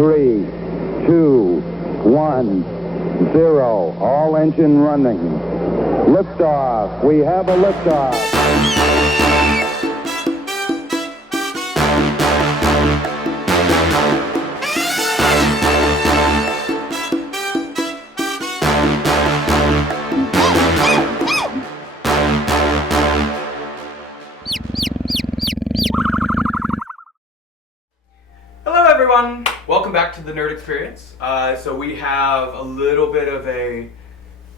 3, 2, 1, 0. All engine running. Liftoff. We have a liftoff. Everyone, welcome back to the Nerd Experience. So we have a little bit of a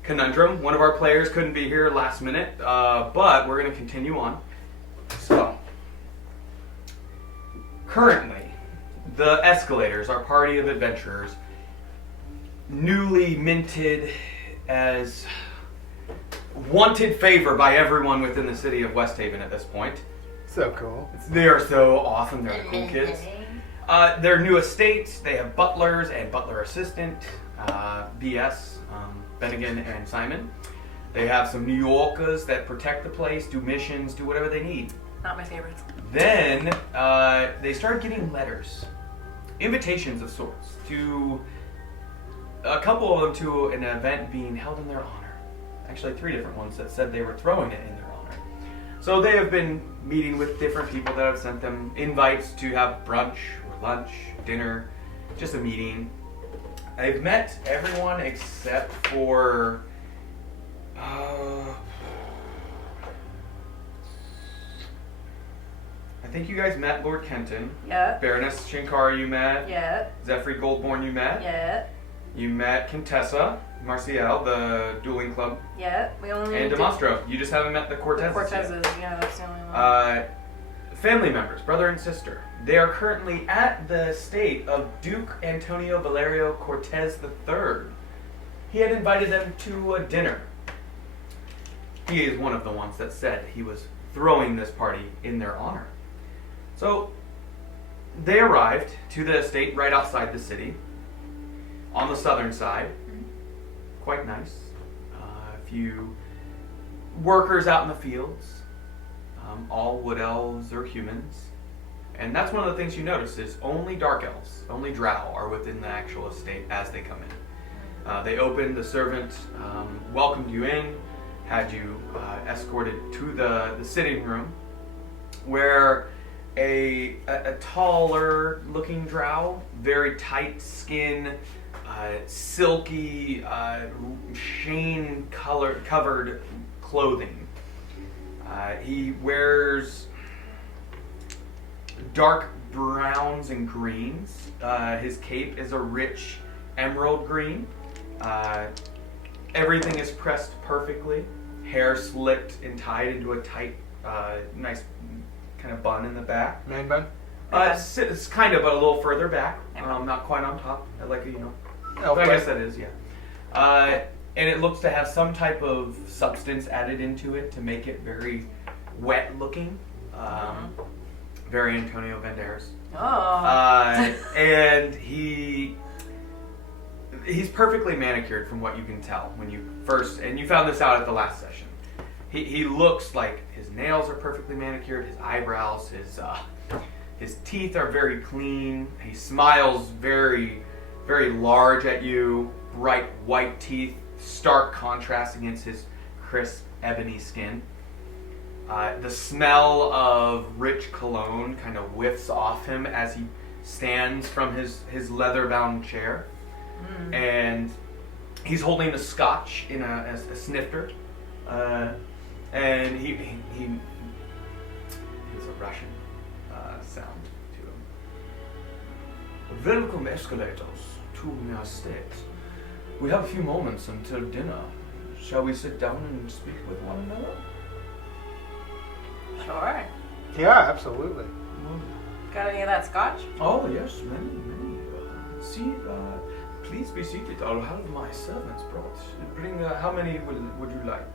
conundrum. One of our players couldn't be here last minute, but we're going to continue on. So, currently, the Escalators, our party of adventurers, newly minted as wanted favor by everyone within the city of Westhaven at this point. So cool. They are so awesome. They're the cool kids. Their new estate, they have butlers and butler assistant, BS, Bennigan and Simon. They have some New Yorkers that protect the place, do missions, do whatever they need. Not my favorites. Then they started getting letters, invitations of sorts, to a couple of them to an event being held in their honor. Actually, 3 different ones that said they were throwing it in their honor. So they have been meeting with different people that have sent them invites to have brunch, lunch, dinner, just a meeting. I've met everyone except for I think you guys met Lord Kenton. Yeah. Baroness Shinkara you met. Yeah. Zephyr Goldborn you met. Yeah. You met Contessa Marcial, the dueling club. Yeah. We only and Demastro. You just haven't met the Cortezes. The Cortezes, yet. yeah, that's the only one. Family members, brother and sister. They are currently at the estate of Duke Antonio Valerio Cortez III. He had invited them to a dinner. He is one of the ones that said he was throwing this party in their honor. So they arrived to the estate right outside the city, on the southern side. Quite nice. A few workers out in the fields. All wood elves or humans. And that's one of the things you notice is only dark elves, only drow are within the actual estate as they come in. They opened, the servant welcomed you in, had you escorted to the sitting room where a taller looking drow, very tight skin, silky, sheen covered clothing. He wears dark browns and greens. His cape is a rich emerald green. Everything is pressed perfectly. Hair slicked and tied into a tight, nice kind of bun in the back. Man bun? It's kind of a little further back, not quite on top. Like Oh, I guess that is, yeah. And it looks to have some type of substance added into it to make it very wet looking. Very Antonio Banderas. Oh. And he's perfectly manicured from what you can tell when you first, and you found this out at the last session. He looks like his nails are perfectly manicured, his eyebrows, his teeth are very clean. He smiles very, very large at you, bright white teeth, stark contrast against his crisp ebony skin. The smell of rich cologne kind of whiffs off him as he stands from his leather-bound chair. And he's holding a scotch in a snifter. And he has a Russian sound to him. Welcome, Escalators, to my estate. We have a few moments until dinner. Shall we sit down and speak with one another? Sure. Yeah, absolutely. Got any of that scotch? Oh, yes, many. Please be seated. I'll have my servants brought. Bring, how many would you like?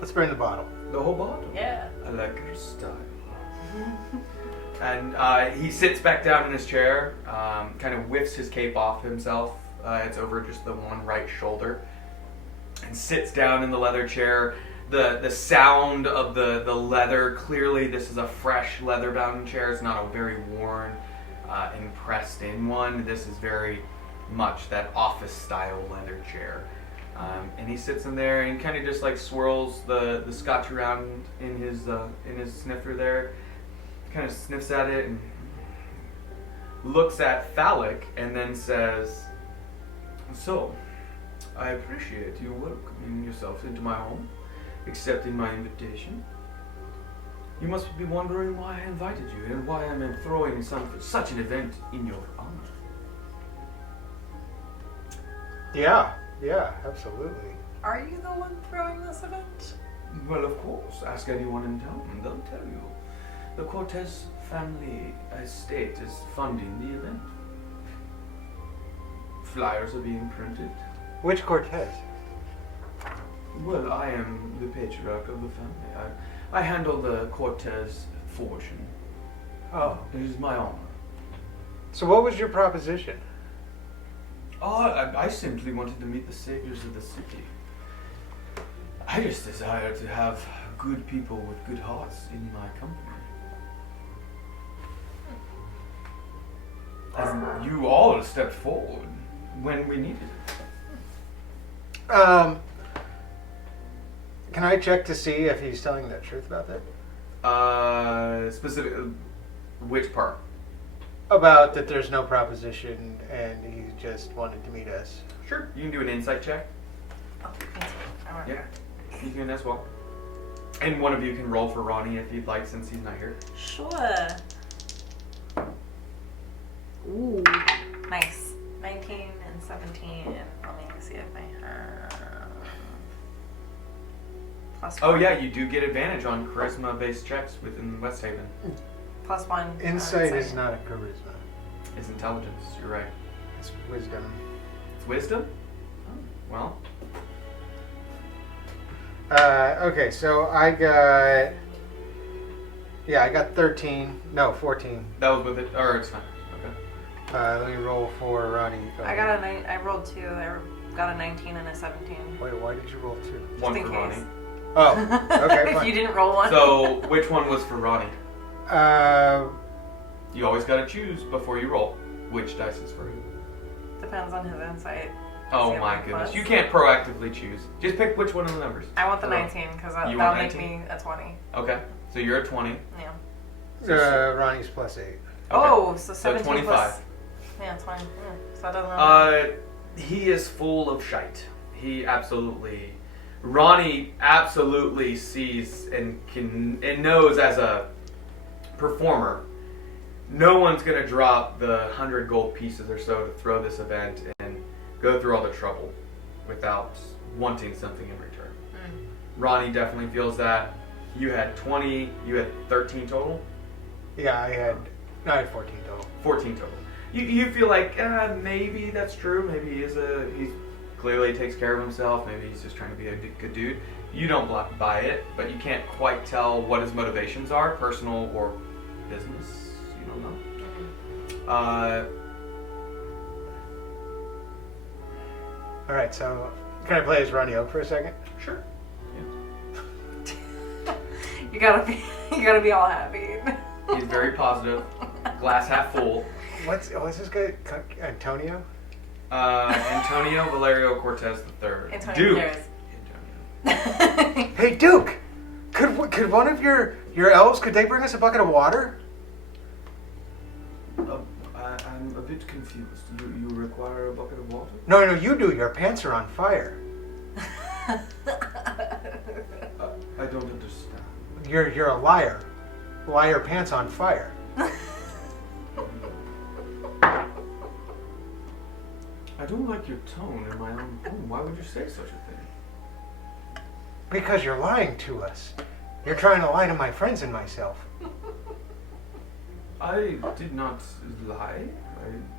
Let's burn the bottle. The whole bottle? Yeah. I like your style. And he sits back down in his chair, kind of whiffs his cape off himself. It's over just the one right shoulder. And sits down in the leather chair. The sound of the leather, clearly this is a fresh leather-bound chair. It's not a very worn, impressed in one. This is very much that office-style leather chair. And he sits in there and kind of just like swirls the scotch around in his snifter there. Kind of sniffs at it and looks at Phallic and then says, "So, I appreciate you welcoming yourself into my home, accepting my invitation. You must be wondering why I invited you and why I'm throwing such an event in your honor." Yeah, absolutely. Are you the one throwing this event? Well, of course. Ask anyone in town and they'll tell you. The Cortez family estate is funding the event. Flyers are being printed. Which Cortez? Well, I am the patriarch of the family. I handle the Cortez fortune. Oh. It is my honor. So what was your proposition? I simply wanted to meet the saviors of the city. I just desire to have good people with good hearts in my company. And you all stepped forward when we needed it. Can I check to see if he's telling the truth about that? Specific, which part? About that there's no proposition and he just wanted to meet us. Sure. You can do an insight check. Oh, me too. I want to. Yeah. You can as well. And one of you can roll for Ronnie if you'd like, since he's not here. Sure. Ooh, nice. 19 and 17. Let me see if I have +1. Oh yeah, you do get advantage on charisma-based checks within Westhaven. +1. Insight is not a charisma. It's intelligence. You're right. It's wisdom. It's wisdom. Oh, well. Okay, so I got 13. No, 14. That was with it, or it's fine. Okay. Let me roll for Ronnie. I rolled 2. I got a 19 and a 17. Wait, why did you roll 2? One in for case. Ronnie. Oh, okay, fine. You didn't roll one. So, which one was for Ronnie? Uh, You always gotta choose before you roll. Which dice is for who? Depends on his insight. Oh Does he my have a goodness. plus? You can't proactively choose. Just pick which one of the numbers. I want the Hello. 19 because You that'll want make 19? me a 20. Okay. So you're at 20. Yeah. Ronnie's +8. Okay. Oh, so 17 25. plus. Yeah, 20. Yeah, so that doesn't. He is full of shite. He absolutely, Ronnie absolutely sees and knows as a performer, no one's gonna drop the 100 gold pieces or so to throw this event and go through all the trouble without wanting something in return. Ronnie definitely feels that. You had 20. You had 13 total. Yeah, I had 14 total. 14 total. You feel like maybe that's true. Maybe he's clearly takes care of himself. Maybe he's just trying to be a good dude. You don't buy it, but you can't quite tell what his motivations are, personal or business. You don't know. All right, so can I play as Ronnie Oak for a second? Sure. You gotta be all happy. He's very positive. Glass half full. What's this guy? Antonio? Antonio Valerio Cortez III. Antonio Duke. Valerio. Antonio. Hey, Duke! Could one of your elves, could they bring us a bucket of water? I'm a bit confused. You require a bucket of water? No, you do. Your pants are on fire. I don't understand. You're a liar. Liar, pants on fire. I don't like your tone in my own home. Why would you say such a thing? Because you're lying to us. You're trying to lie to my friends and myself. I did not lie.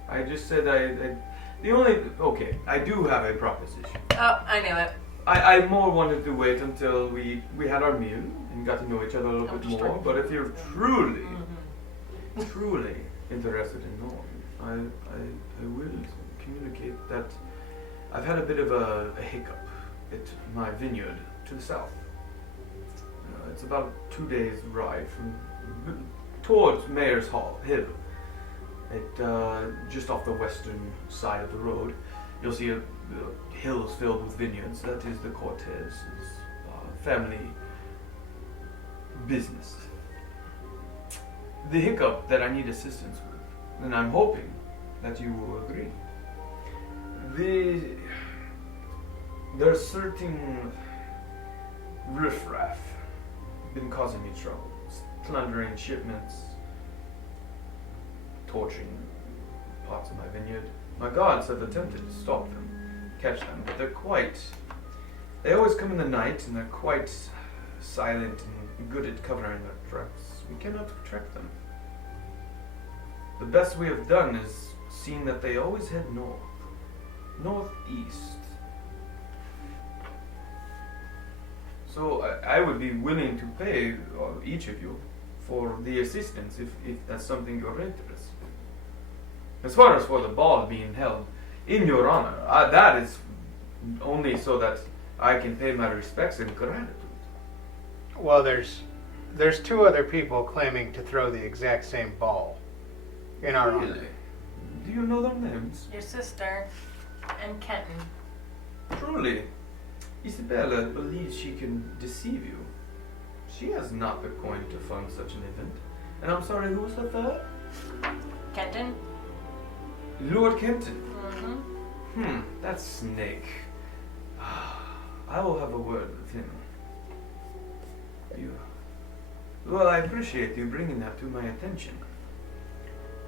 I just said okay, I do have a proposition. Oh, I knew it. I more wanted to wait until we had our meal and got to know each other a little bit just more. trying- But if you're truly interested in knowing, I will communicate that I've had a bit of a hiccup at my vineyard to the south. It's about 2 days ride towards Mayor's Hill, Just off the western side of the road, you'll see hills filled with vineyards. That is the Cortez's family business. The hiccup that I need assistance with, and I'm hoping that you will agree. There's certain riffraff been causing me trouble, plundering shipments, torching parts of my vineyard. My guards have attempted to stop them, catch them, but they always come in the night and they're quite silent and good at covering their tracks. We cannot track them. The best we have done is seen that they always head northeast. So I would be willing to pay each of you for the assistance if that's something you're interested in. As far as for the ball being held in your honor, that is only so that I can pay my respects and gratitude. Well, there's two other people claiming to throw the exact same ball in our honor. Really? Do you know their names? Your sister and Kenton. Truly, Isabella believes she can deceive you. She has not the coin to fund such an event. And I'm sorry, who was the third? Kenton? Lord Kenton. Mm-hmm. That snake. I will have a word with him. Well, I appreciate you bringing that to my attention.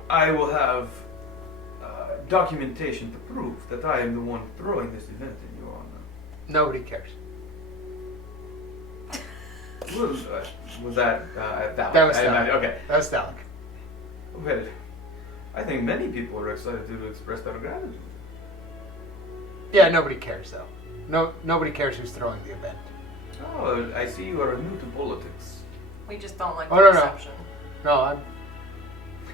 I will have documentation to prove that I am the one throwing this event in your honor. Nobody cares. Well, was that Thalic? That was Thalic. Okay. That was Thalic. Well, I think many people are excited to express their gratitude. Yeah, nobody cares though. Nobody cares who's throwing the event. Oh, I see you are new to politics. We just don't like Oh, the no. reception. No,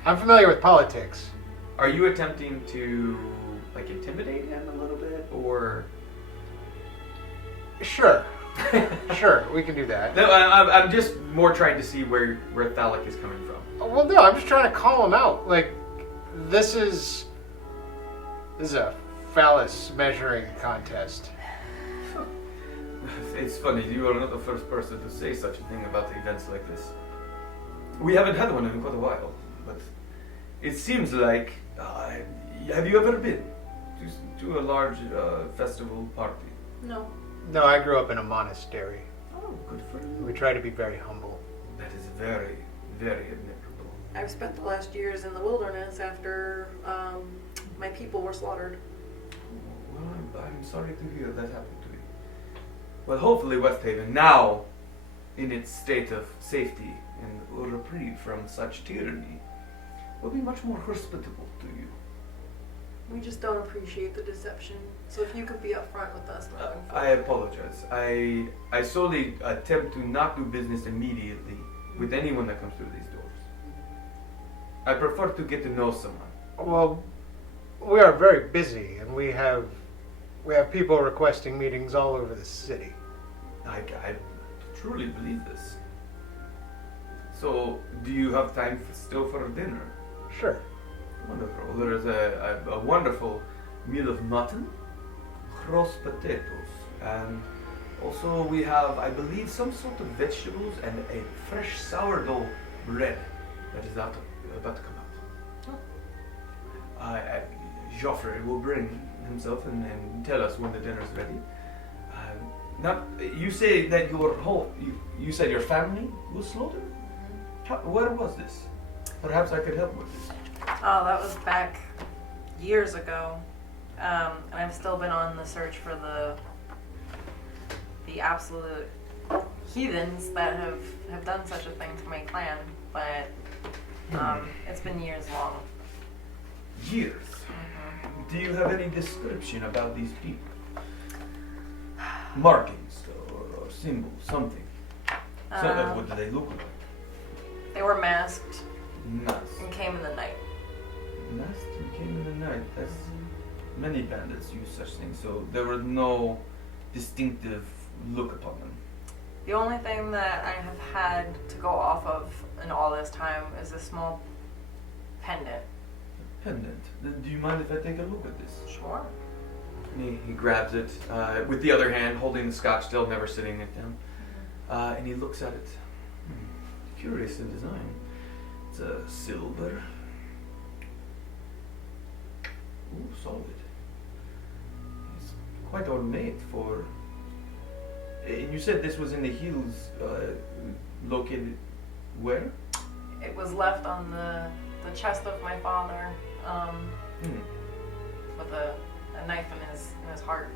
I'm familiar with politics. Are you attempting to intimidate him a little bit, or? Sure. Sure, we can do that. No, I'm just more trying to see where Thalic is coming from. Well, no, I'm just trying to call him out. This is a phallus measuring contest. It's funny, you are not the first person to say such a thing about events like this. We haven't had one in quite a while, but it seems like... have you ever been to a large festival party? No. No, I grew up in a monastery. Oh, good for you. We try to be very humble. That is very, very admirable. I've spent the last years in the wilderness after my people were slaughtered. Well, I'm sorry to hear that happened to you. Well, hopefully Westhaven, now in its state of safety and reprieve from such tyranny, will be much more hospitable to you. We just don't appreciate the deception. So if you could be upfront with us moving I forward. apologize. I solely attempt to not do business immediately with anyone that comes through these doors. I prefer to get to know someone. Well, we are very busy, and we have people requesting meetings all over the city. I truly believe this. So, do you have time still for dinner? Sure. Wonderful. There is a wonderful meal of mutton, roast potatoes, and also we have, I believe, some sort of vegetables and a fresh sourdough bread that is about to come out. Joffrey will bring himself and tell us when the dinner is ready. Now, you say that you said your family was slaughtered? Where was this? Perhaps I could help with this. Oh, that was back years ago. And I've still been on the search for the absolute heathens that have done such a thing to my clan, but it's been years long. Years? Do you have any description about these people? Markings or symbols, something. What do they look like? They were masked Masked. and came in the night. Masked and came in the night. That's many bandits use such things, so there was no distinctive look upon them. The only thing that I have had to go off of in all this time is a small pendant. pendant. Do you mind if I take a look at this? Sure. And he grabs it with the other hand, holding the scotch still, never sitting it down. And he looks at it. Curious in design. It's a silver. Ooh, solid. It's quite ornate for... And you said this was in the hills, located where? It was left on the chest of my father, with a knife in his heart.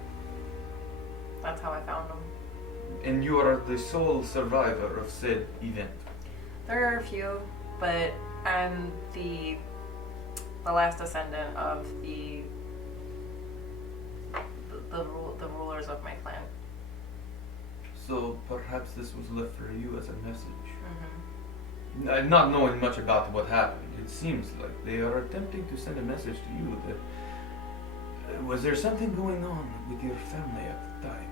That's how I found him. And you are the sole survivor of said event. There are a few, but I'm the last descendant of the rulers of my clan. So perhaps this was left for you as a message. Mm-hmm. Not knowing much about what happened, it seems like they are attempting to send a message to you that... was there something going on with your family at the time?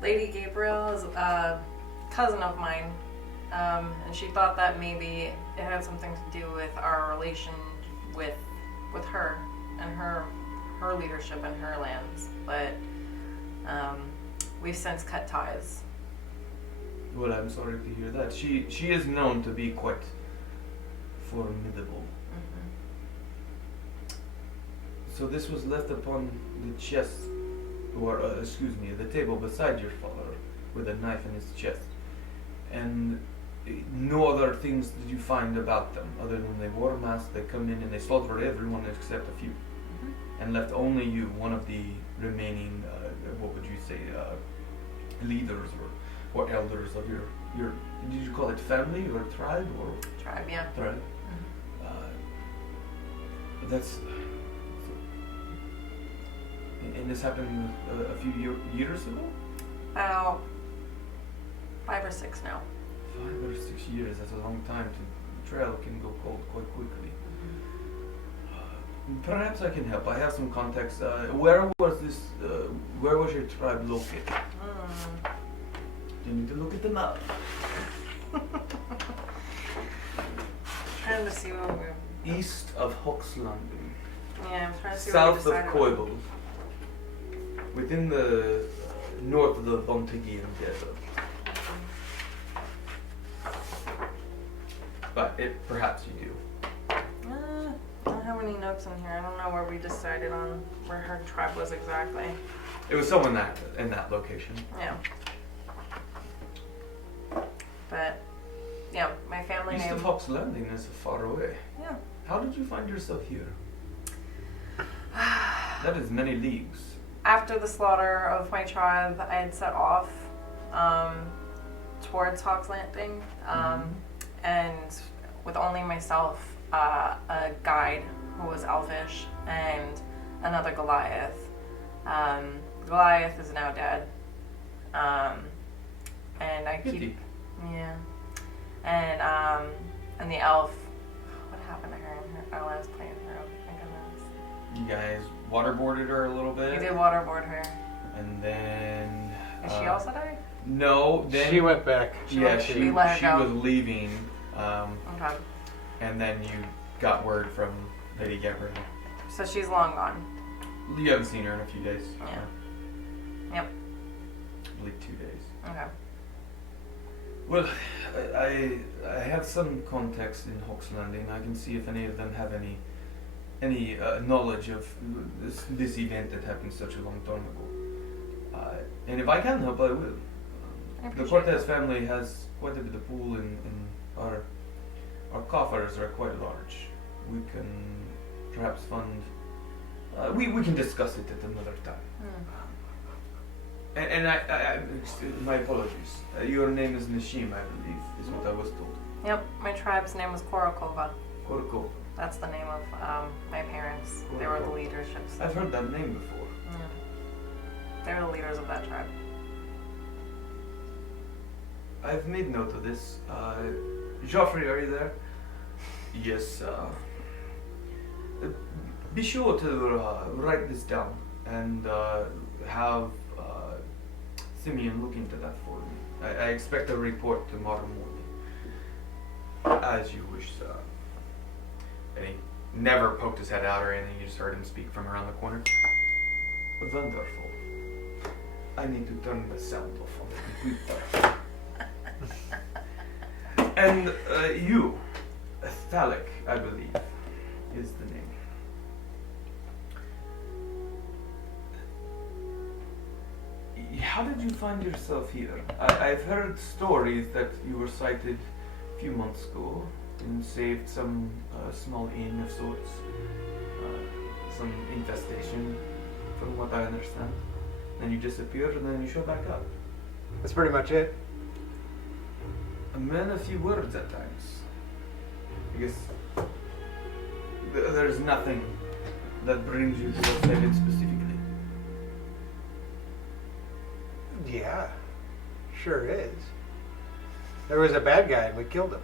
Lady Gabriel is a cousin of mine, and she thought that maybe it had something to do with our relation with her and her leadership and her lands, but we've since cut ties. Well, I'm sorry to hear that. She is known to be quite formidable. Mm-hmm. So this was left upon the chest, or the table beside your father, with a knife in his chest. And no other things did you find about them, other than they wore masks, they come in and they slaughtered everyone except a few. Mm-hmm. And left only you, one of the remaining, what would you say, leaders or elders of your, did you call it family or tribe or? Tribe, yeah. Tribe. Mm-hmm. That's, and this happened a few years ago? About 5 or 6 now. 5 or 6 years, that's a long time. The trail can go cold quite quickly. Perhaps I can help. I have some context. Where was your tribe located? You need to look at the map. Trying to see where we're... East of Hawks Landing. Yeah, I'm trying to see South where we of decided on. Coibel. Within the north of the Bontegian Desert. But perhaps you do. I don't have any notes in here. I don't know where we decided on where her tribe was exactly. It was someone in that location. Yeah. But, yeah, my family East name... of Hawks Landing is far away. Yeah. How did you find yourself here? That is many leagues. After the slaughter of my tribe, I had set off towards Hawks Landing, and with only myself, a guide who was elfish, and another Goliath. Goliath is now dead, and I keep... Pity. Yeah. And the elf, what happened to her in our last playthrough? My goodness. You guys waterboarded her a little bit. We did waterboard her. And then... Did she also die? No, then... She went back. Yeah, We let her she go. was leaving. Okay. And then you got word from Lady Gabriel. So she's long gone. You haven't seen her in a few days. Yeah. Yep. I believe 2 days. Okay. Well, I have some context in Hawks Landing. I can see if any of them have any knowledge of this event that happened such a long time ago. And if I can help, I will. I The appreciate Cortez that. family has quite a bit of pool, and our coffers are quite large. We can perhaps fund. We can discuss it at another time. And my apologies. Your name is Nishim, I believe, is what I was told. Yep, my tribe's name was Korokova. Koroko. That's the name of my parents. They were the leaderships. I've heard that name before. Yeah. They were the leaders of that tribe. I've made note of this. Joffrey, are you there? Yes. Be sure to write this down and have Simeon look into that for me. I expect a report tomorrow morning. As you wish, sir. And he never poked his head out or anything. You just heard him speak from around the corner. Wonderful. I need to turn the sound off on the computer. And you, Thalic, I believe, is the name. How did you find yourself here? I've heard stories that you were sighted a few months ago and saved some small inn of sorts, some infestation, from what I understand. Then you disappeared and then you show back up. That's pretty much it. A man of few words at times. I guess there's nothing that brings you to Westhaven specifically. Yeah, sure is. There was a bad guy and we killed him.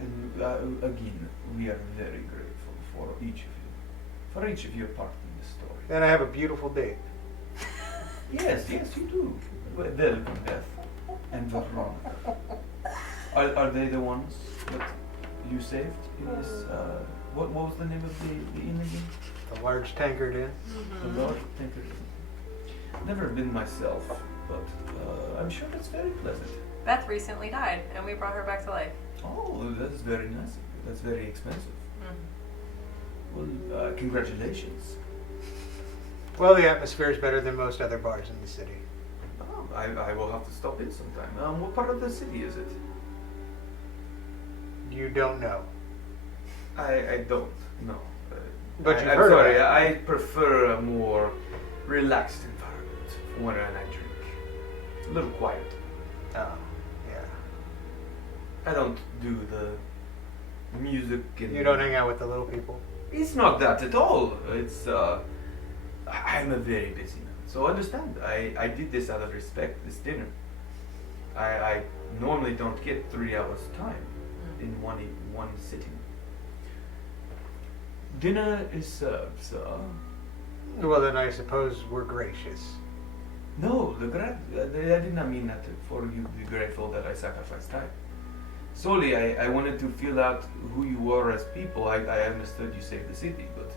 And again, we are very grateful for each of your part in this story. And I have a beautiful date. Yes, you do. Welcome, Death. And Veronica. Are they the ones that you saved in this, what was the name of the inn again? The large tankard inn. The Lord Tankard Inn. Never been myself, but I'm sure it's very pleasant. Beth recently died, and we brought her back to life. Oh, that is very nice of you. That's very expensive. Mm-hmm. Well, congratulations. Well, the atmosphere is better than most other bars in the city. Oh, I will have to stop in sometime. What part of the city is it? You don't know. I don't know. But you've I'm heard of sorry, it. I prefer a more relaxed environment when I drink. A little quiet. Oh, yeah. I don't do the music and... You don't hang out with the little people? It's not that at all. It's, I'm a very busy man. So understand, I did this out of respect, this dinner. I normally don't get 3 hours time in one sitting. Dinner is served, sir. Well, then I suppose we're gracious. No, I did not mean that for you to be grateful that I sacrificed time. Solely, I wanted to feel out who you were as people. I understood you saved the city, but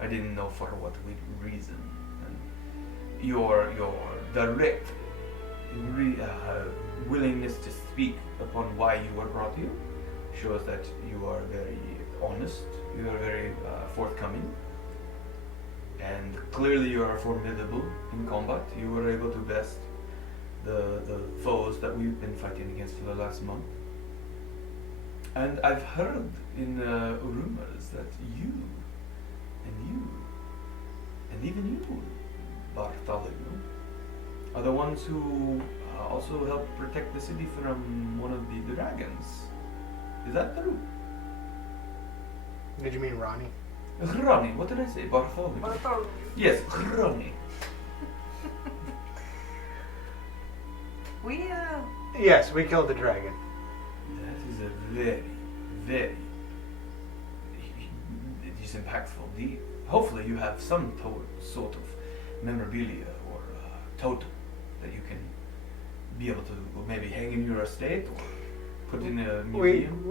I didn't know for what reason. And your direct willingness to speak upon why you were brought here shows that you are very honest, you are very forthcoming, and clearly you are formidable in combat. You were able to best the foes that we've been fighting against for the last month. And I've heard in rumors that you, and even you, Bartholomew, are the ones who also helped protect the city from one of the dragons. Is that true? Did you mean Ronnie? Ronnie, what did I say? Bartholomew. Yes, Ronnie. We, Yes, we killed the dragon. That is a very, very it is impactful deed. Hopefully you have some sort of memorabilia or totem that you can be able to maybe hang in your estate or put in a museum.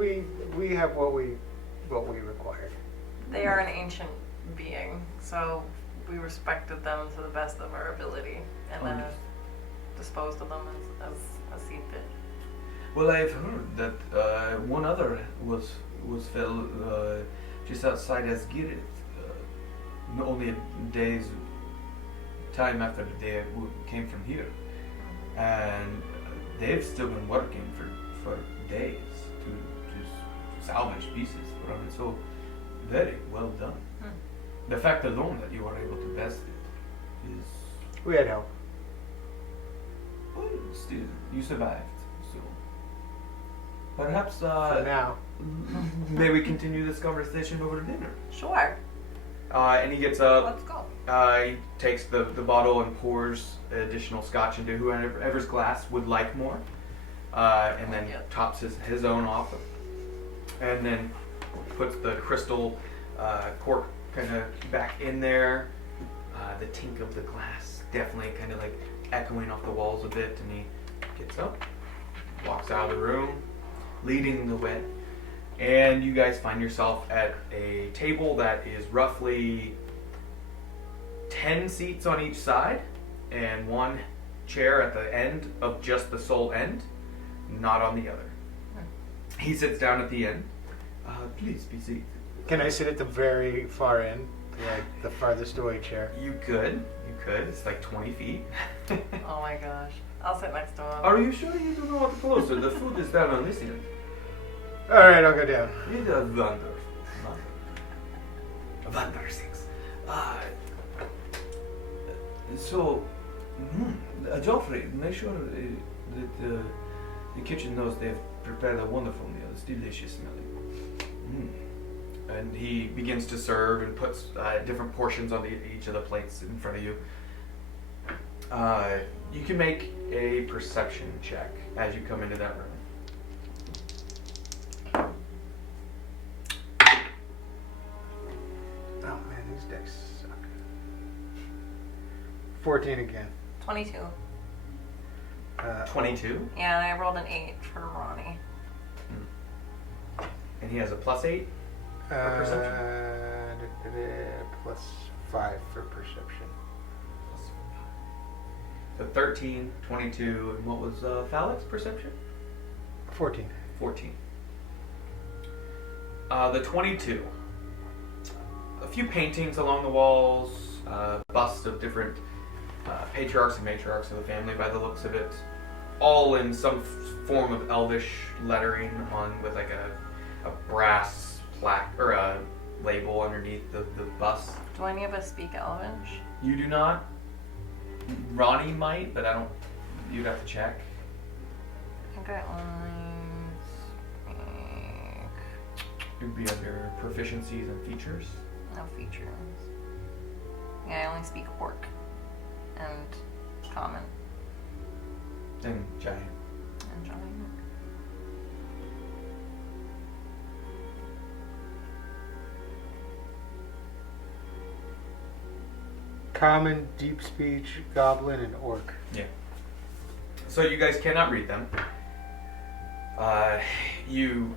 We have what we required. they are an ancient being, so we respected them to the best of our ability, and then disposed of them as seen fit. Well, I've heard that one other was fell just outside Escalators, only a day's time after they came from here, and they've still been working for days to salvage pieces from it. So very well done. The fact alone that you were able to best it is, We had help. well, still you survived. So perhaps For now. may we continue this conversation over dinner? Sure, And he gets up. let's go. He takes the bottle and pours additional scotch into whoever's glass would like more, and then Yep. tops his own off, and then puts the crystal cork kind of back in there. The tink of the glass definitely kind of like echoing off the walls a bit, and he gets up, walks out of the room, leading the way And you guys find yourself at a table that is roughly 10 seats on each side and one chair at the end of just the sole end, not on the other. He sits down at the end. Please be seated. Can I sit at the very far end, like the farthest away chair? You could. It's like 20 feet. Oh my gosh. I'll sit next to him. Are you sure you don't want closer? The food is down on this end. All right, I'll go down. It's a wonderful. Wonderful. So, Geoffrey, make sure that the kitchen knows they've prepared a wonderful meal. It's delicious smelling. And he begins to serve and puts different portions on each of the plates in front of you. You can make a perception check as you come into that room. Oh man, these decks suck. 14 again. 22. 22, Yeah, and I rolled an 8 for Ronnie. and he has a +8 for perception. Plus 5 for perception. So 13, 22, and what was Phallic's perception? 14. 14. The 22. A few paintings along the walls, busts of different patriarchs and matriarchs of the family by the looks of it, all in some form of elvish lettering on with like a brass plaque or a label underneath the bust. Do any of us speak Elvish? You do not. Ronnie might, but I don't. You'd have to check. I think I only speak It would be under proficiencies and features. no features. Yeah, I only speak Orc and Common And giant. and Giant. Common, deep speech, goblin, and orc. Yeah. So you guys cannot read them. You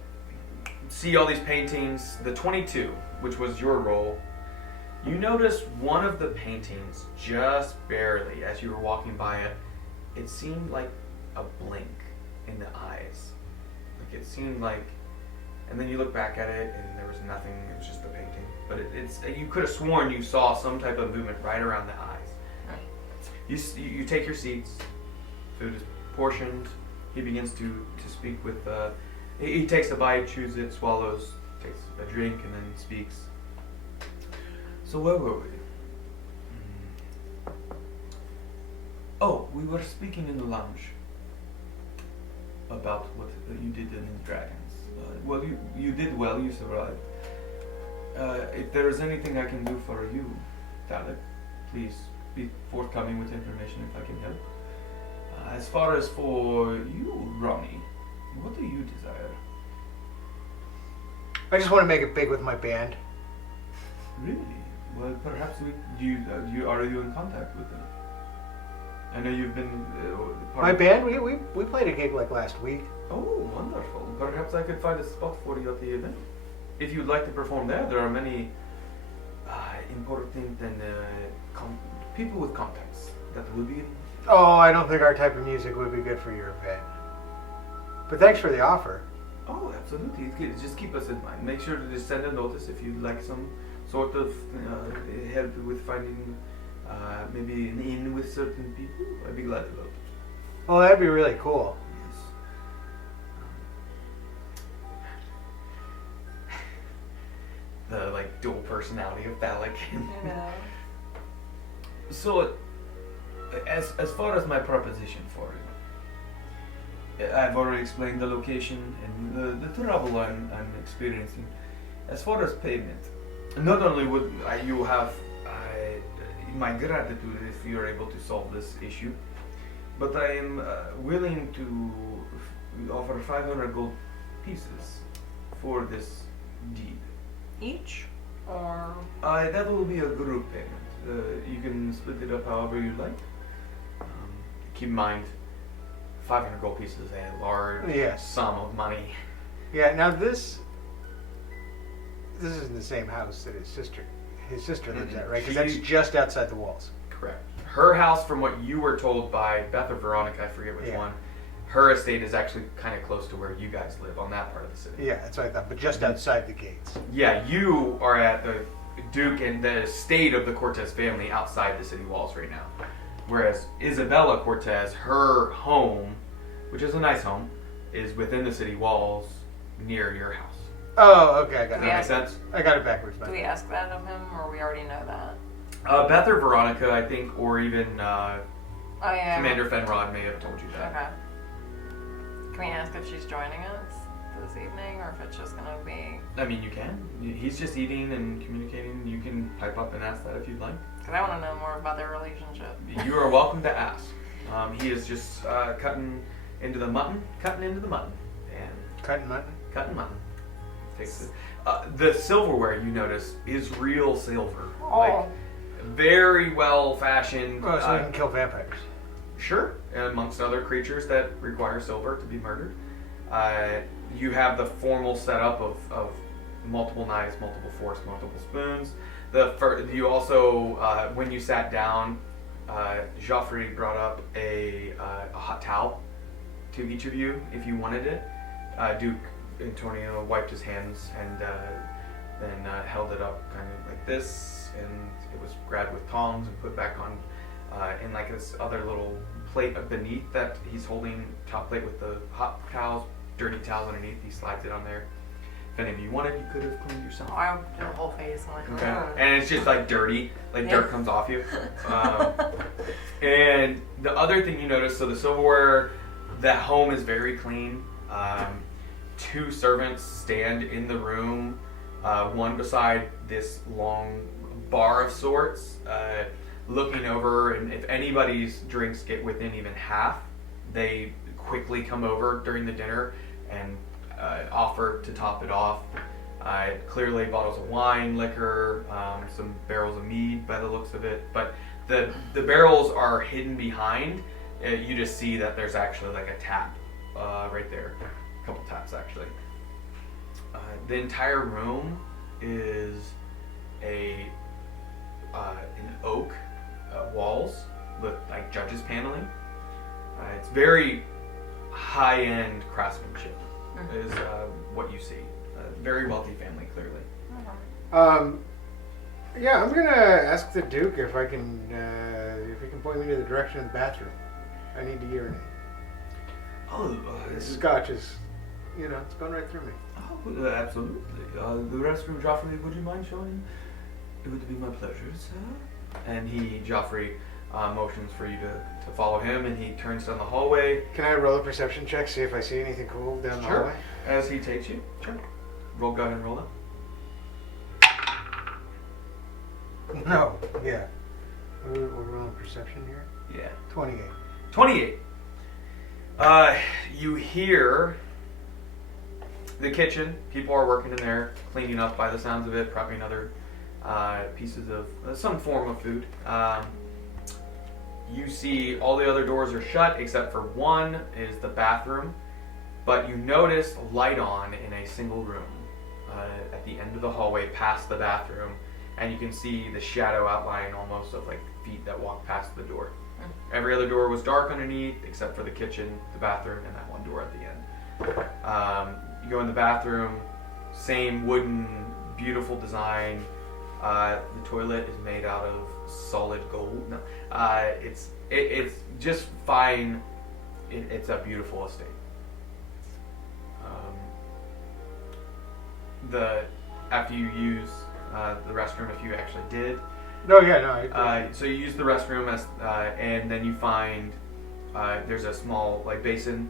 see all these paintings. The 22, which was your roll, you notice one of the paintings just barely as you were walking by it. It seemed like a blink in the eyes. Like it seemed like, and then you look back at it and there was nothing. It was just the painting. But it's you could have sworn you saw some type of movement right around the eyes. You take your seats. Food is portioned. He begins to speak with. He takes a bite, chews it, swallows, takes a drink, and then speaks. So where were we? Oh, we were speaking in the lounge about what you did in the dragons. Well, you did well. You survived. If there is anything I can do for you, Talib, please be forthcoming with information if I can help. As far as for you, Ronnie, what do you desire? I just want to make it big with my band. Really? Well, perhaps are you in contact with them? I know you've been part My of- band, we played a gig like last week. Oh, wonderful. Perhaps I could find a spot for you at the event. If you'd like to perform there are many important and people with contacts that will be. Oh, I don't think our type of music would be good for your event. But thanks for the offer. Oh, absolutely. Just keep us in mind. Make sure to just send a notice if you'd like some sort of help with finding maybe an in with certain people. I'd be glad to help. Well, that'd be really cool. Yes. The like dual personality of Phallic. You know. So, as far as my proposition for it, I've already explained the location and the trouble I'm experiencing. As far as payment, not only would you have my gratitude if you're able to solve this issue, but I am willing to offer 500 gold pieces for this deed. Each? Or That will be a group payment. You can split it up however you like. Keep in mind, 500 gold pieces is a large Yes. sum of money. Yeah, now this this isn't the same house that his sister lives at, right? Because She- that's just outside the walls. Correct. Her house, from what you were told by Beth or Veronica, I forget which Yeah. one, her estate is actually kind of close to where you guys live on that part of the city. Yeah, that's what I thought, but just outside the gates. Yeah, you are at the Duke and the estate of the Cortez family outside the city walls right now. Whereas Isabella Cortez, her home, which is a nice home, is within the city walls near your house. Oh, okay, I got Does it. that Yeah. make sense? I got it backwards. Do we ask that of him, or we already know that? Beth or Veronica, I think, or even Oh yeah. Commander Fenrod may have told you that. Okay. Can we ask if she's joining us this evening, or if it's just gonna be? I mean, you can. He's just eating and communicating. You can pipe up and ask that if you'd like. Because I want to know more about their relationship. You are welcome to ask. He is just cutting into the mutton, and Cutting mutton? cutting mutton. Takes it. The silverware you notice is real silver, Oh. like very well fashioned. Oh, so we can kill vampires. Sure, amongst other creatures that require silver to be murdered. You have the formal setup of multiple knives, multiple forks, multiple spoons. You also, when you sat down, Joffrey brought up a hot towel to each of you if you wanted it. Duke Antonio wiped his hands and then held it up kind of like this, and it was grabbed with tongs and put back on in like this other little plate beneath that he's holding, top plate with the hot towels, dirty towels underneath. He slides it on there. If any of you wanted, you could have cleaned yourself. Oh, I would do the whole face. I'm like, Okay. "Oh." And it's just like dirty, like Yeah. dirt comes off you. And the other thing you notice, so the silverware, the home is very clean. Two servants stand in the room, one beside this long bar of sorts, looking over, and if anybody's drinks get within even half, they quickly come over during the dinner and offer to top it off. Clearly bottles of wine, liquor, some barrels of mead by the looks of it, but the barrels are hidden behind. You just see that there's actually like a tap right there, a couple taps actually. The entire room is an oak walls with like judges paneling. It's very high-end craftsmanship is what you see. Very wealthy family, clearly. Yeah, I'm gonna ask the Duke if he can point me to the direction of the bathroom. I need to urinate. Oh, This scotch is, it's going right through me. Oh, absolutely. The restroom, Joffrey, would you mind showing? It would be my pleasure, sir. And Joffrey, motions for you to follow him, and he turns down the hallway. Can I roll a perception check, see if I see anything cool down the hallway? As he takes you. Sure. Go ahead and roll that. No, yeah. We're rolling perception here? Yeah. 28. 28. You hear the kitchen. People are working in there, cleaning up by the sounds of it, prepping other pieces of some form of food. You see all the other doors are shut except for one is the bathroom, but you notice a light on in a single room at the end of the hallway past the bathroom, and you can see the shadow outline almost of like feet that walk past the door. Every other door was dark underneath except for the kitchen, the bathroom, and that one door at the end. You go in the bathroom, same wooden, beautiful design. The toilet is made out of solid gold. No, it's just fine. It's a beautiful estate. After you use the restroom, if you actually did. No, yeah, no. So you use the restroom and then you find there's a small like basin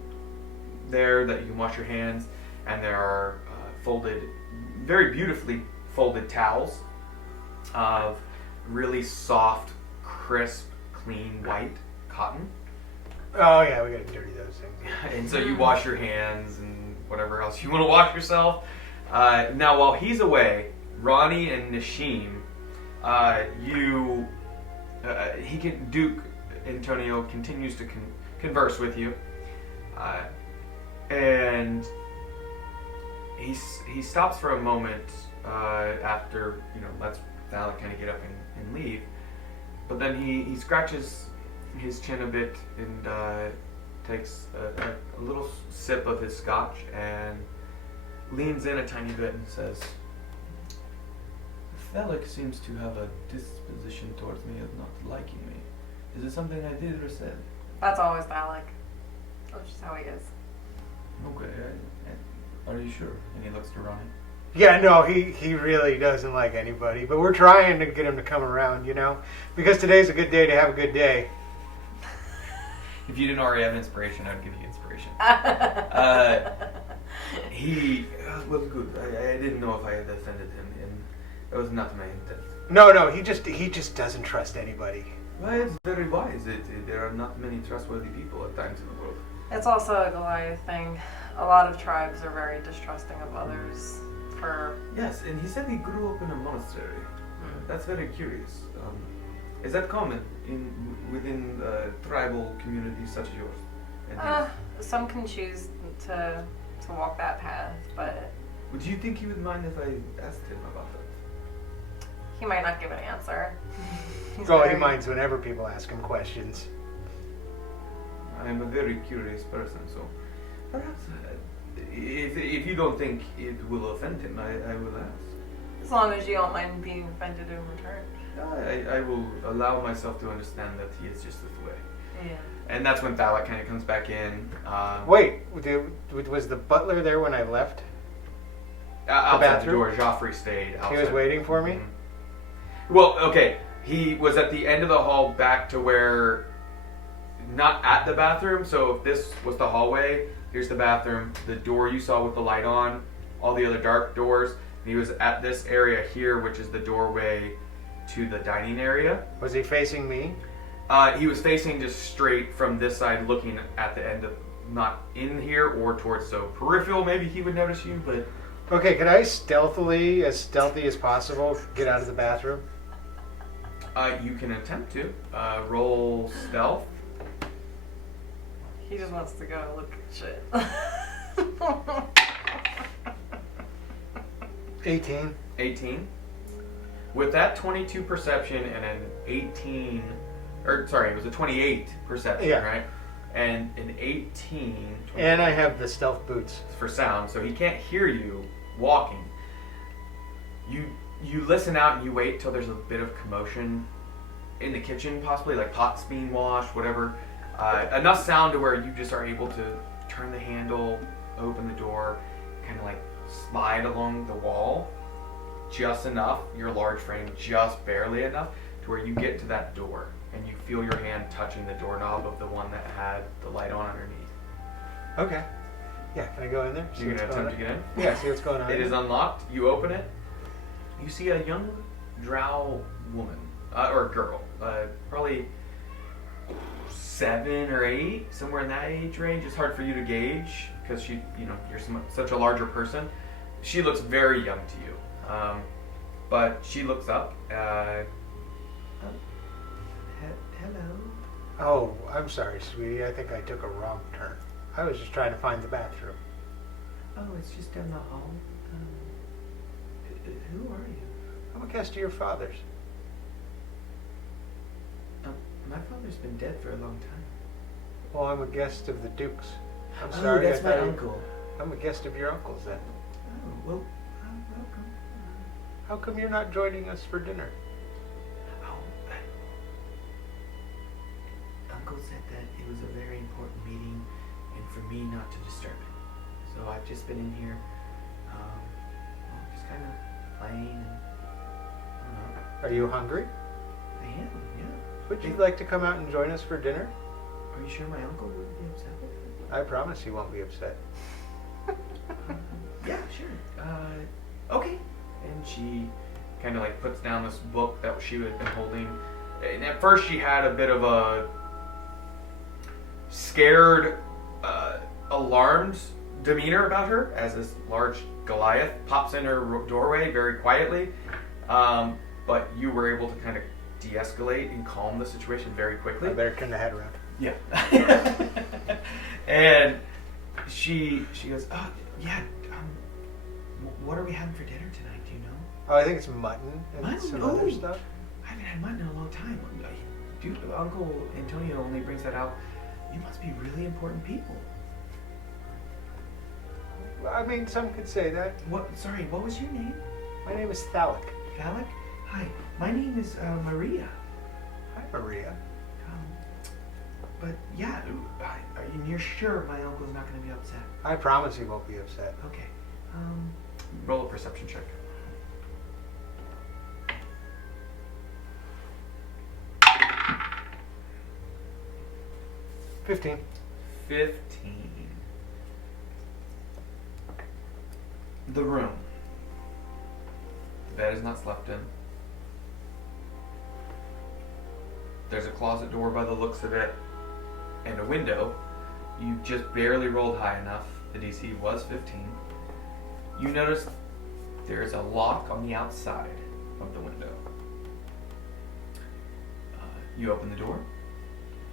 there that you can wash your hands, and there are folded, very beautifully folded towels of really soft, crisp, clean white cotton. Oh, yeah, we gotta dirty those things. And so you wash your hands and whatever else you want to wash yourself. Now, while he's away, Ronnie and Nashim, Duke Antonio continues to converse with you, and he stops for a moment after, lets Thalek kind of get up and leave. But then he scratches his chin a bit and takes a little sip of his scotch and leans in a tiny bit and says, Thalek seems to have a disposition towards me of not liking me. Is it something I did or said? That's always Alec. That's just how he is. Okay, are you sure? And he looks to Ronnie. Yeah, no, he really doesn't like anybody. But we're trying to get him to come around, because today's a good day to have a good day. If you didn't already have inspiration, I'd give you inspiration. Well, good. I didn't know if I had offended him, and that was not my intent. No, he just doesn't trust anybody. Well, it's very wise. There are not many trustworthy people at times in the world. It's also a Goliath thing. A lot of tribes are very distrusting of others. Yes, and he said he grew up in a monastery. That's very curious. Is that common within tribal communities such as yours? Some can choose to walk that path, but Would you think he would mind if I asked him about that? he might not give an answer. He minds whenever people ask him questions. I am a very curious person, so perhaps if you don't think it will offend him, I will ask. As long as you don't mind being offended in return. I will allow myself to understand that he is just this way. Yeah. And that's when Thalek kind of comes back in. Wait, was the butler there when I left? Outside the door, Joffrey stayed outside. He was waiting for me? Mm-hmm. Well, okay. He was at the end of the hall back to where... Not at the bathroom, so if this was the hallway, here's the bathroom, the door you saw with the light on, all the other dark doors. He was at this area here, which is the doorway to the dining area. Was he facing me? He was facing just straight from this side, looking at the end of, not in here or towards, so peripheral, maybe he would notice you, but... Okay, could I stealthily, as stealthy as possible, get out of the bathroom? You can attempt to. Roll stealth. He just wants to go look at shit. 18. With that 22 perception and an 18, it was a 28 perception, yeah. Right? And an 18. And I have the stealth boots. For sound, so he can't hear you walking. You listen out and you wait till there's a bit of commotion in the kitchen, possibly like pots being washed, whatever. Enough sound to where you just are able to turn the handle, open the door, kind of like slide along the wall just enough, your large frame just barely enough, to where you get to that door and you feel your hand touching the doorknob of the one that had the light on underneath. Okay. Yeah, can I go in there? You're going to attempt to get in? Yeah, see what's going on. It is unlocked. You open it. You see a young drow woman, or girl, probably 7 or 8, somewhere in that age range. It's hard for you to gauge because you're such a larger person. She looks very young to you, but she looks up. Hello. Oh, I'm sorry, sweetie. I think I took a wrong turn. I was just trying to find the bathroom. Oh, it's just down the hall. Who are you? I'm a guest of your father's. My father's been dead for a long time. Well, I'm a guest of the Duke's. I'm sorry. That's my uncle. I'm a guest of your uncle's then. Oh, well, welcome. How come you're not joining us for dinner? Oh, Uncle said that it was a very important meeting and for me not to disturb it. So I've just been in here, just kind of playing and, I don't know. Are you hungry? I am, yeah. Would you like to come out and join us for dinner? Are you sure my uncle wouldn't be upset with it? I promise he won't be upset. Yeah, sure. Okay. And she kind of like puts down this book that she had been holding. And at first she had a bit of a scared, alarmed demeanor about her as this large Goliath pops in her doorway very quietly. But you were able to kind of de-escalate and calm the situation very quickly. I better turn the head around. Yeah. And she goes, oh, yeah, what are we having for dinner tonight? Do you know? Oh, I think it's mutton and Mutton? some Oh. other stuff. I haven't had mutton in a long time. Dude, Uncle Antonio only brings that out. You must be really important people. I mean, some could say that. What? Sorry, what was your name? My name is Thalic. Alec? Hi, my name is Maria. Hi, Maria. But yeah, you're sure my uncle's not going to be upset? I promise he won't be upset. Okay. Roll a perception check. 15. 15. The room. The bed is not slept in. There's a closet door by the looks of it, and a window. You just barely rolled high enough. The DC was 15. You notice there's a lock on the outside of the window. You open the door,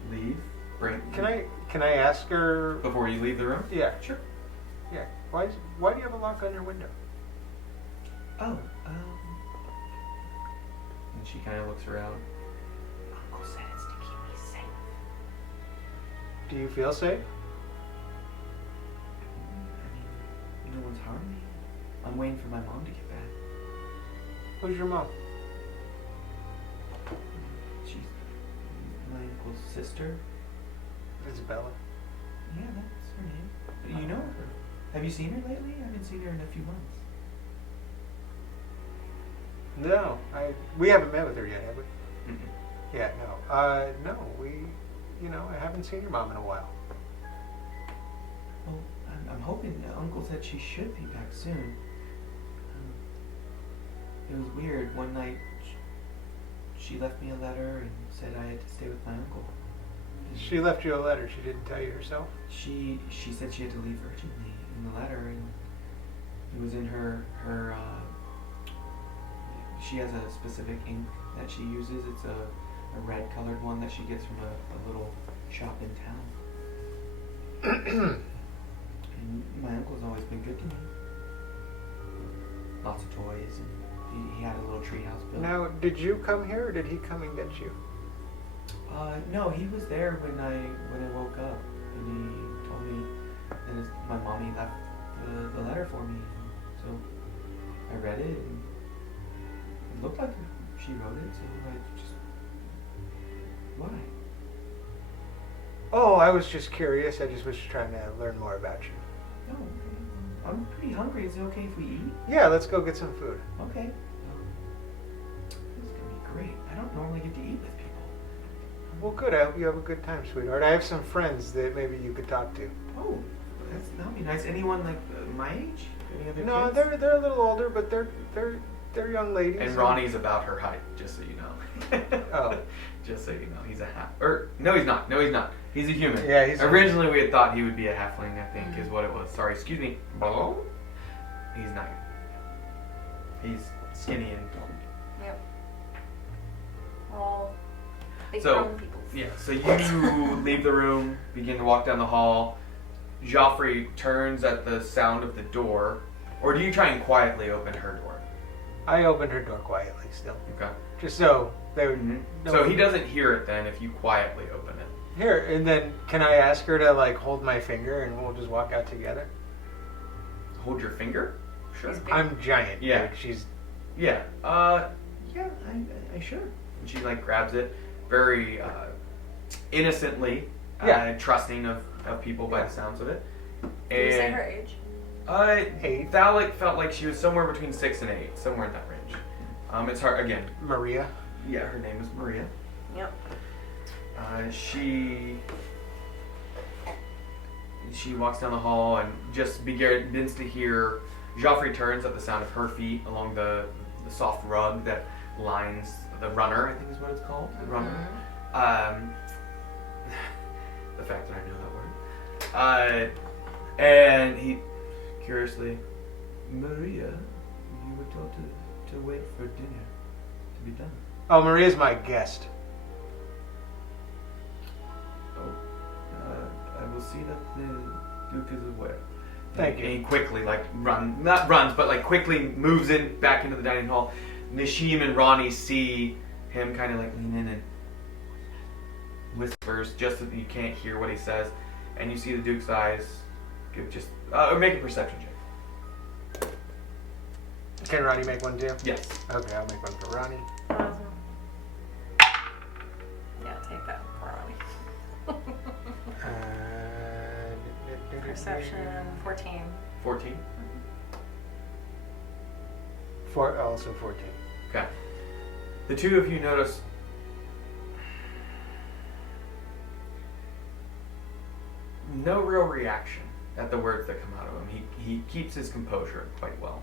leave, bring. Can I ask her? Before you leave the room? Yeah. Sure. Yeah. Why do you have a lock on your window? Oh, and she kind of looks around. Uncle said it's to keep me safe. Do you feel safe? I mean, no one's harmed me. I'm waiting for my mom to get back. Who's your mom? She's my uncle's sister. Isabella. Yeah, that's her name. But you know her. Have you seen her lately? I haven't seen her in a few months. No, we haven't met with her yet, have we? Mm-mm. Yeah, no. I haven't seen your mom in a while. Well, I'm hoping. Uncle said she should be back soon. It was weird. One night, she left me a letter and said I had to stay with my uncle. She left you a letter. She didn't tell you herself? She said she had to leave urgently in the letter, and it was in her she has a specific ink that she uses. It's a red colored one that she gets from a little shop in town. And my uncle's always been good to me. Lots of toys, and he had a little treehouse built. Now, did you come here or did he come and get you? No, he was there when I woke up, and he told me that my mommy left the letter for me. So I read it, and it looked like she wrote it. So I just why? Oh, I was just curious. I just was trying to learn more about you. Oh, okay. I'm pretty hungry. Is it okay if we eat? Yeah, let's go get some food. Okay. This is gonna be great. I don't normally get to eat with people. Well, good. I hope you have a good time, sweetheart. I have some friends that maybe you could talk to. Oh, that'll be nice. Anyone like my age? Any other No, kids? they're a little older, but they're young ladies. And Ronnie's about her height, just so you know. Oh. Just so you know, he's a half. Or no, he's not. No, he's not. He's a human. Yeah, he's Originally, we had thought he would be a halfling. I think is what it was. Sorry, excuse me. He's not. He's skinny and. Yep. We're all big So, grown people. Yeah. So you leave the room, begin to walk down the hall. Joffrey turns at the sound of the door, or do you try and quietly open her door? I opened her door quietly still. Okay. Just so they would Mm-hmm. know. So he doesn't hear it then if you quietly open it. Here, and then can I ask her to like hold my finger and we'll just walk out together? Hold your finger? Sure. She's big. I'm giant. Yeah. Dude. She's Yeah. Yeah, I sure. And she like grabs it very innocently, Yeah. trusting of people by the sounds of it. Did you say And her age? 8. Thalic felt like she was somewhere between 6 and 8, somewhere in that range. It's hard again. Maria. Yeah, her name is Maria. Yep. She walks down the hall and just begins to hear. Joffrey turns at the sound of her feet along the soft rug that lines the runner. I think is what it's called. The runner. The fact that I know that word. And he curiously, Maria, you were told to wait for dinner to be done. Oh, Maria's my guest. Oh, I will see that the Duke is aware. Thank And you. he quickly, like, not runs, but, like, quickly moves in back into the dining hall. Nishim and Ronnie see him kind of, like, lean in and whispers just so that you can't hear what he says. And you see the Duke's eyes give just... or make a perception check. Can Ronnie make one too? Yes. Okay, I'll make one for Ronnie. Awesome. Yeah, take that, Ronnie. Perception 14. 14? Also 14. Okay. The two of you notice no real reaction at the words that come out of him. He keeps his composure quite well.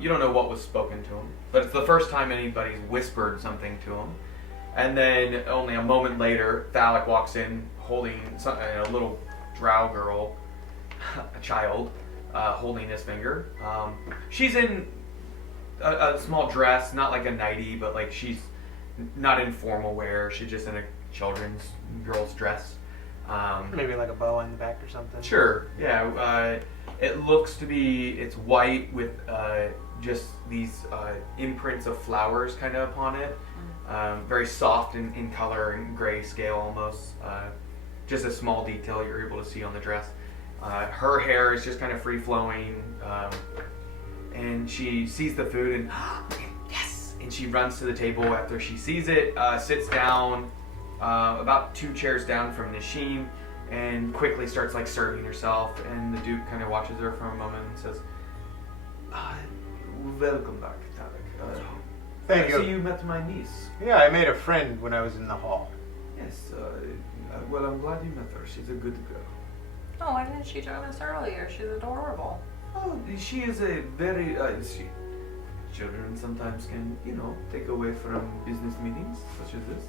You don't know what was spoken to him, but it's the first time anybody's whispered something to him. And then only a moment later, Thalic walks in holding a little drow girl, a child, holding his finger. She's in a small dress, not like a nightie, but like she's not in formal wear. She's just in a children's girl's dress. Maybe like a bow on the back or something. Sure, yeah. It looks to be, it's white with just these imprints of flowers kind of upon it. Very soft in color and gray scale almost. Just a small detail you're able to see on the dress. Her hair is just kind of free flowing. And she sees the food and, yes! And she runs to the table after she sees it, sits down about 2 chairs down from Nishim, and quickly starts like serving herself. And the Duke kind of watches her for a moment and says, "Welcome back, Thalic. Thank I you. see you met my niece." Yeah, I made a friend when I was in the hall. Yes. Well, I'm glad you met her. She's a good girl. Oh, why didn't she join us earlier? She's adorable. Oh, she is a very. Children sometimes can, take away from business meetings such as this.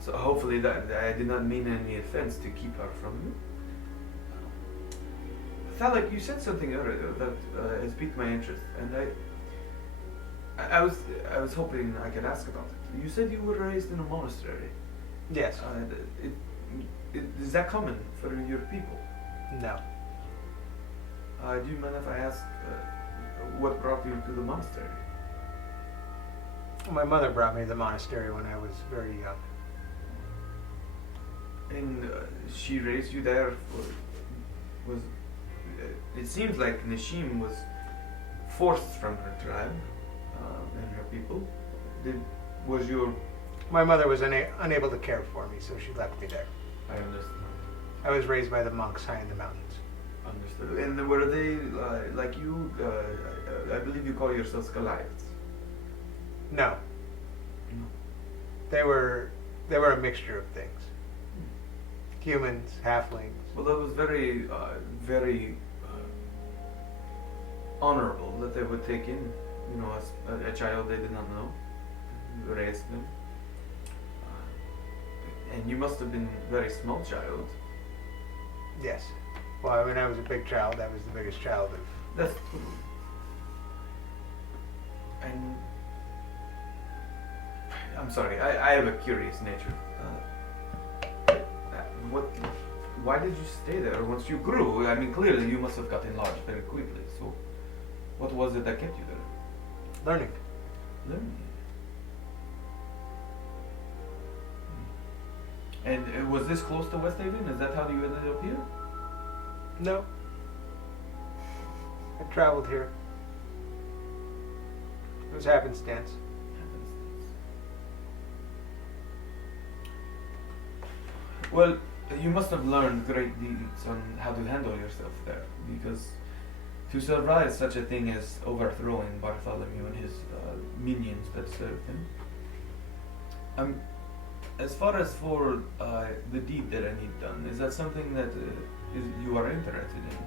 So hopefully that I did not mean any offense to keep her from you. Thalic, you said something earlier that has piqued my interest, and I was hoping I could ask about it. You said you were raised in a monastery. Yes. Is that common for your people? No. Do you mind if I ask what brought you to the monastery? My mother brought me to the monastery when I was very young. And she raised you there it seems like Nishim was forced from her tribe and her people. My mother was unable to care for me, so she left me there. I understand. I was raised by the monks high in the mountains. Understood. And were they like you? I believe you call yourselves Goliaths. No. No. They were a mixture of things. Humans, halflings. Well, that was very, very honorable that they would take in, a child they did not know, raise them. And you must have been a very small child. Yes. Well, when I was a big child, I was the biggest child of... That's cool. And I'm sorry, I have a curious nature. Why did you stay there once you grew? I mean, clearly you must have gotten large very quickly. So, what was it that kept you there? learning. Learning. And was this close to Westhaven? Is that how you ended up here? No. I traveled here. It was happenstance. Well, you must have learned great deeds on how to handle yourself there, because to survive such a thing as overthrowing Bartholomew and his minions that served him. As far as for the deed that I need done, is that something that you are interested in?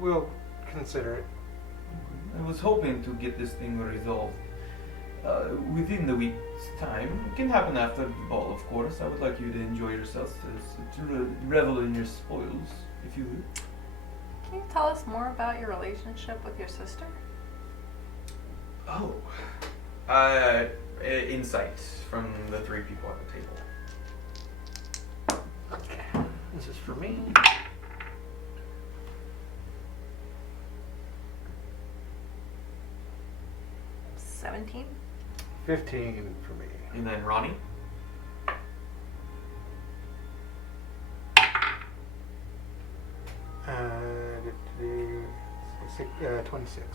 We'll consider it. I was hoping to get this thing resolved within the week's time. It can happen after the ball, of course. I would like you to enjoy yourselves, to revel in your spoils, if you would. Can you tell us more about your relationship with your sister? Oh. Insight from the 3 people at the table. Okay. This is for me. 17. 15 for me. And then Ronnie? Uh, 26.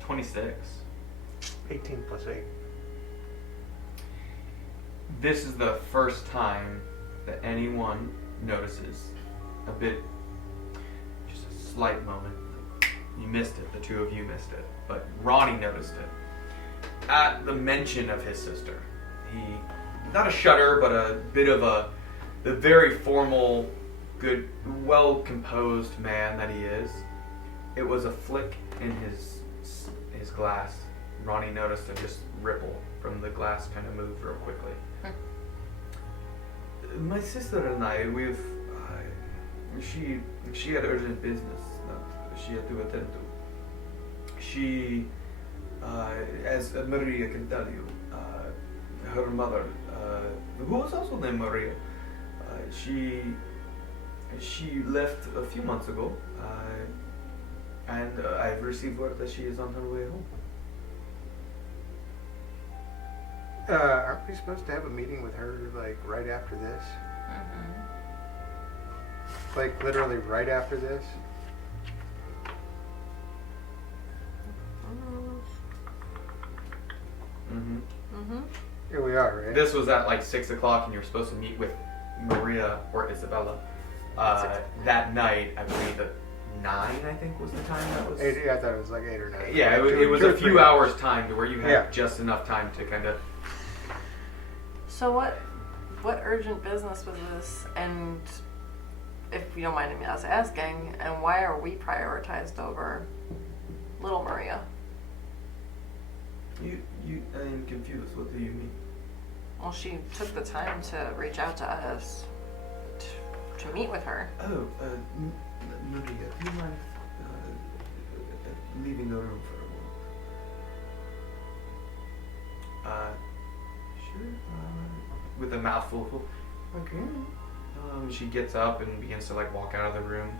26. 18 plus 8. This is the first time that anyone notices a bit, just a slight moment. You missed it, the two of you missed it, but Ronnie noticed it. At the mention of his sister, he, not a shudder, but a bit of the very formal, good, well-composed man that he is, it was a flick in his glass. Ronnie noticed a just ripple from the glass kind of moved real quickly. My sister and I, she had urgent business that she had to attend to. She, as Maria can tell you, her mother, who was also named Maria, she left a few months ago, and I've received word that she is on her way home. Aren't we supposed to have a meeting with her, like, right after this? Mm-hmm. Like, literally right after this? Mm-hmm. Mm-hmm. Here we are, right? This was at like 6 o'clock, and you're supposed to meet with Maria or Isabella that night. I believe at 9, I think, was the time that was. 8, yeah, I thought it was like 8 or 9. Yeah, it was a few hours time to where you had Yeah. just enough time to kind of. So what urgent business was this? And if you don't mind me asking, and why are we prioritized over little Maria? I am confused. What do you mean? Well, she took the time to reach out to us to meet with her. Oh, Maria, do you mind leaving the room for a moment? Sure. With a mouthful. Okay. She gets up and begins to like walk out of the room.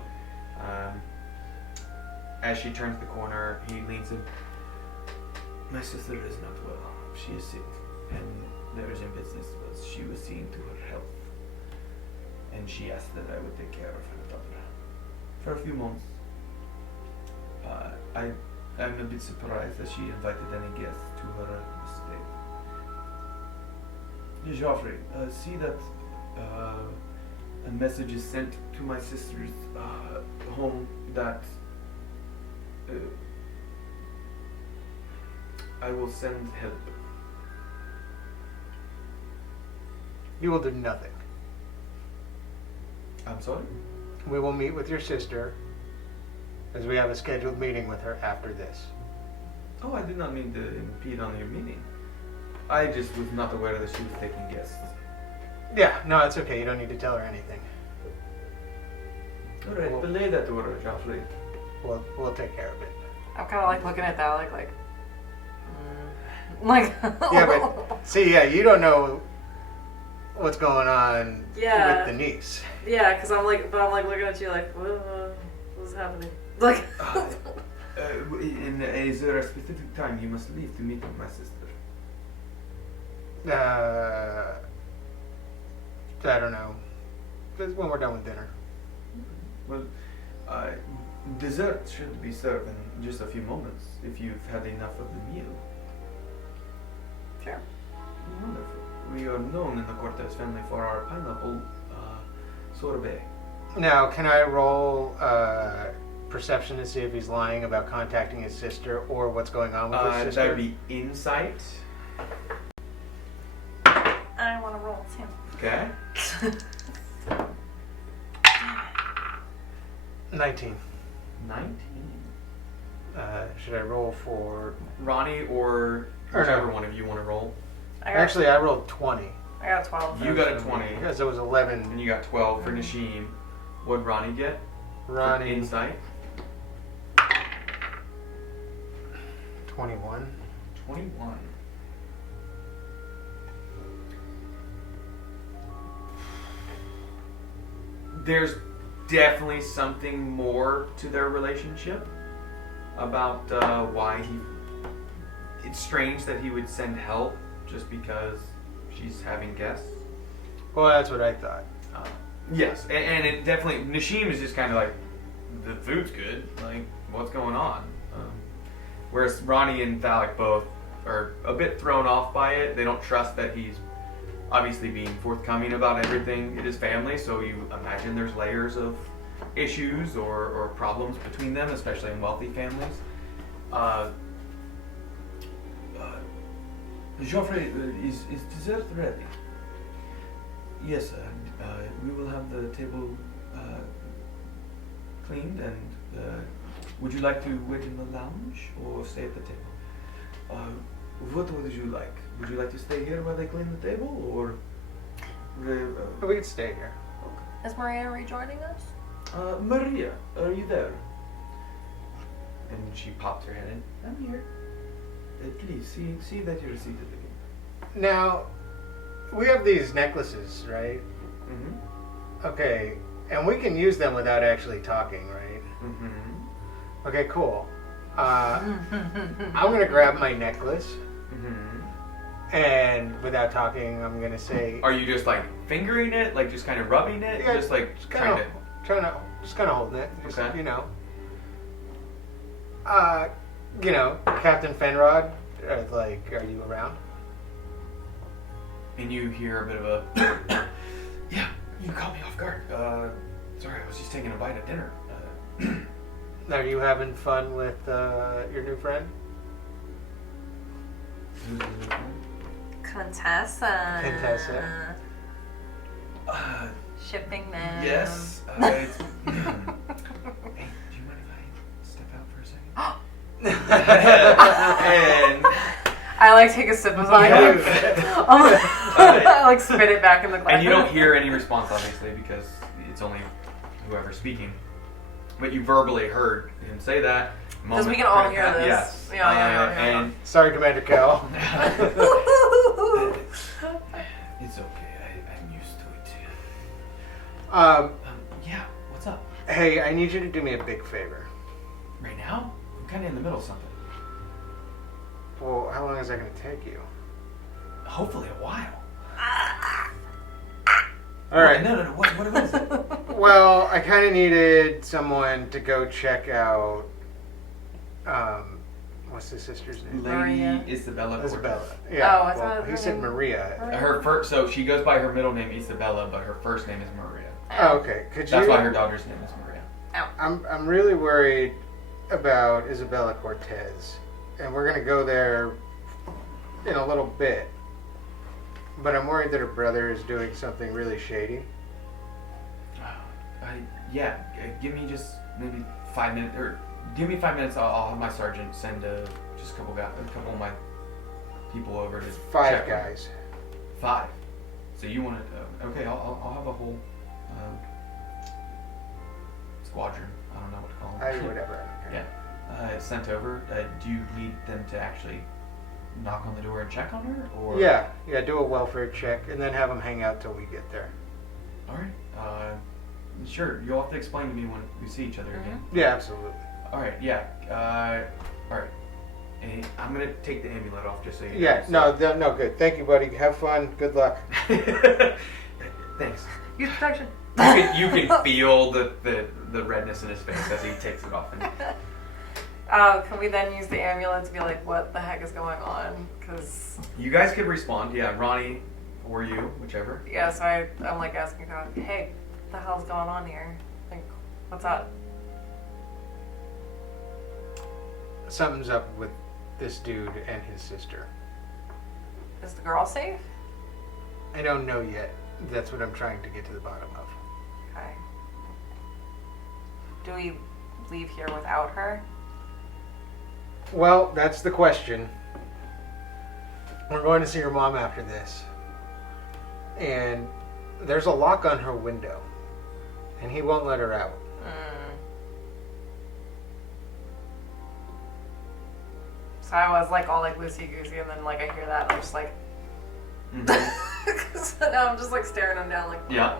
As she turns the corner, he leans in. My sister is not well. She is sick, and the urgent business was she was seeing to her health, and she asked that I would take care of her daughter for a few months. I'm a bit surprised that she invited any guests to her estate. Joffrey, see that a message is sent to my sister's home that I will send help. You will do nothing. I'm sorry? We will meet with your sister, as we have a scheduled meeting with her after this. Oh, I did not mean to impede on your meeting. I just was not aware that she was taking guests. Yeah, no, it's okay. You don't need to tell her anything. Alright, Well- belay that order, Joffrey. We'll take care of it. I'm kind of like looking at that like Yeah, but see, yeah, you don't know what's going on Yeah. with the niece. yeah, because I'm like looking at you like, what's happening? Like, Is there a specific time you must leave to meet with my sister? I don't know. Just when we're done with dinner. Well, dessert should be served in just a few moments if you've had enough of the meal. sure. Wonderful. We are known in the Cortez family for our pineapple sorbet. Now, can I roll perception to see if he's lying about contacting his sister or what's going on with his sister? That would be insight. I want to roll too. Okay. 19. 19. Should I roll for... Ronnie or Or whichever no. one of you want to roll. Actually, I rolled 20. I got 12. You got a 20. Because it was 11. And you got 12 for Nashim. What'd Ronnie get? For Ronnie, insight. 21. 21. There's definitely something more to their relationship. about why it's strange that he would send help just because she's having guests. Well, that's what I thought. Yes, and it definitely, Nashim is just kind of like, the food's good, like, what's going on? Whereas Ronnie and Thalic both are a bit thrown off by it. They don't trust that he's obviously being forthcoming about everything in his family, so you imagine there's layers of issues or problems between them, especially in wealthy families. Geoffrey, is dessert ready? Yes, sir. We will have the table cleaned, and would you like to wait in the lounge or stay at the table? What would you like? Would you like to stay here while they clean the table, or? We could stay here. Is Maria rejoining us? Maria, are you there? And she popped her head in. I'm here. Please see that you're seated again. Now, we have these necklaces, right? Mm-hmm. Okay, and we can use them without actually talking, right? Mm-hmm. Okay, cool. I'm gonna grab my necklace, Mm-hmm. and without talking, I'm gonna say, Are you just like fingering it, like just kind of rubbing it, Yeah, just like trying to? just kind of holding it, just, Okay. you know, Captain Fenrod, are you around? And you hear a bit of a. Yeah, you caught me off guard. Sorry, I was just taking a bite at dinner. Are you having fun with your new friend? Contessa. Shipping them. Yes. Hey, do you mind if I step out for a second? And I like take a sip of something. I like spit it back in the glass. and you don't hear any response, obviously, because it's only whoever's speaking. But you verbally heard him say that. Because we can all hear this. Yes. Yeah. And Sorry, Commander Cal. it's okay. I'm used to it. Yeah. What's up? Hey, I need you to do me a big favor. Right now? I'm kind of in the middle of something. Well, how long is that going to take you? Hopefully a while. All right. No. What is it? Well, I kind of needed someone to go check out. What's his sister's name? Maria. Lady Isabella Cortez. Isabella. Yeah. Oh, I thought he her said name- Maria. Her first, so she goes by her middle name Isabella, but her first name is Maria. Oh, okay. Could That's you? why her daughter's name is Maria. I'm really worried about Isabella Cortez, and we're gonna go there in a little bit. But I'm worried that her brother is doing something really shady. Give me just maybe 5 minutes, or give me 5 minutes. I'll have my sergeant send just a couple of my people over to Five check. guys. 5. So you want to? Okay, I'll have a whole squadron. I don't know what to call them. Whatever. Yeah. Sent over. Do you need them to actually knock on the door and check on her, or? Yeah. Do a welfare check, and then have them hang out till we get there. All right. Sure. You'll have to explain to me when we see each other again. Yeah, absolutely. All right. Yeah. All right. And I'm gonna take the amulet off just so you know. Yeah. No, good. Thank you, buddy. Have fun. Good luck. Thanks. Use protection. You can feel the redness in his face as he takes it off. And, Can we then use the amulet to be like, what the heck is going on? Because you guys could respond. Yeah, Ronnie or you, whichever. yeah, so I'm like asking God, hey, what the hell's going on here? Like, what's up? Something's up with this dude and his sister. Is the girl safe? I don't know yet. That's what I'm trying to get to the bottom of. Okay. Do we leave here without her? Well, that's the question. We're going to see her mom after this. And there's a lock on her window. And he won't let her out. So I was like all like loosey-goosey, and then like I hear that, and I'm just like... So now I'm just like staring him down like... Yeah.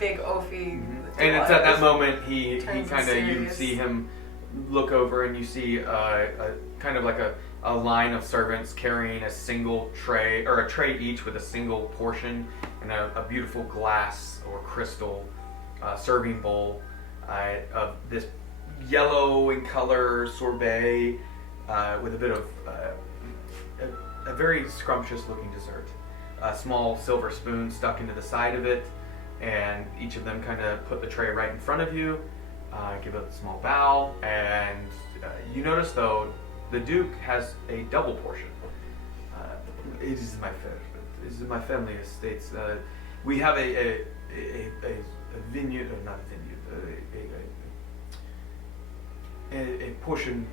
big oafy. And it's at that moment he Turns kind of, you serious. see him look over and you see a kind of like a line of servants carrying a single tray, or a tray each with a single portion and a beautiful glass or crystal serving bowl of this yellow in color sorbet with a bit of a very scrumptious looking dessert. A small silver spoon stuck into the side of it, and each of them kind of put the tray right in front of you, give a small bow, and you notice though the Duke has a double portion. It is my favorite. It is my family estates. We have a vineyard, or not a vineyard, a portion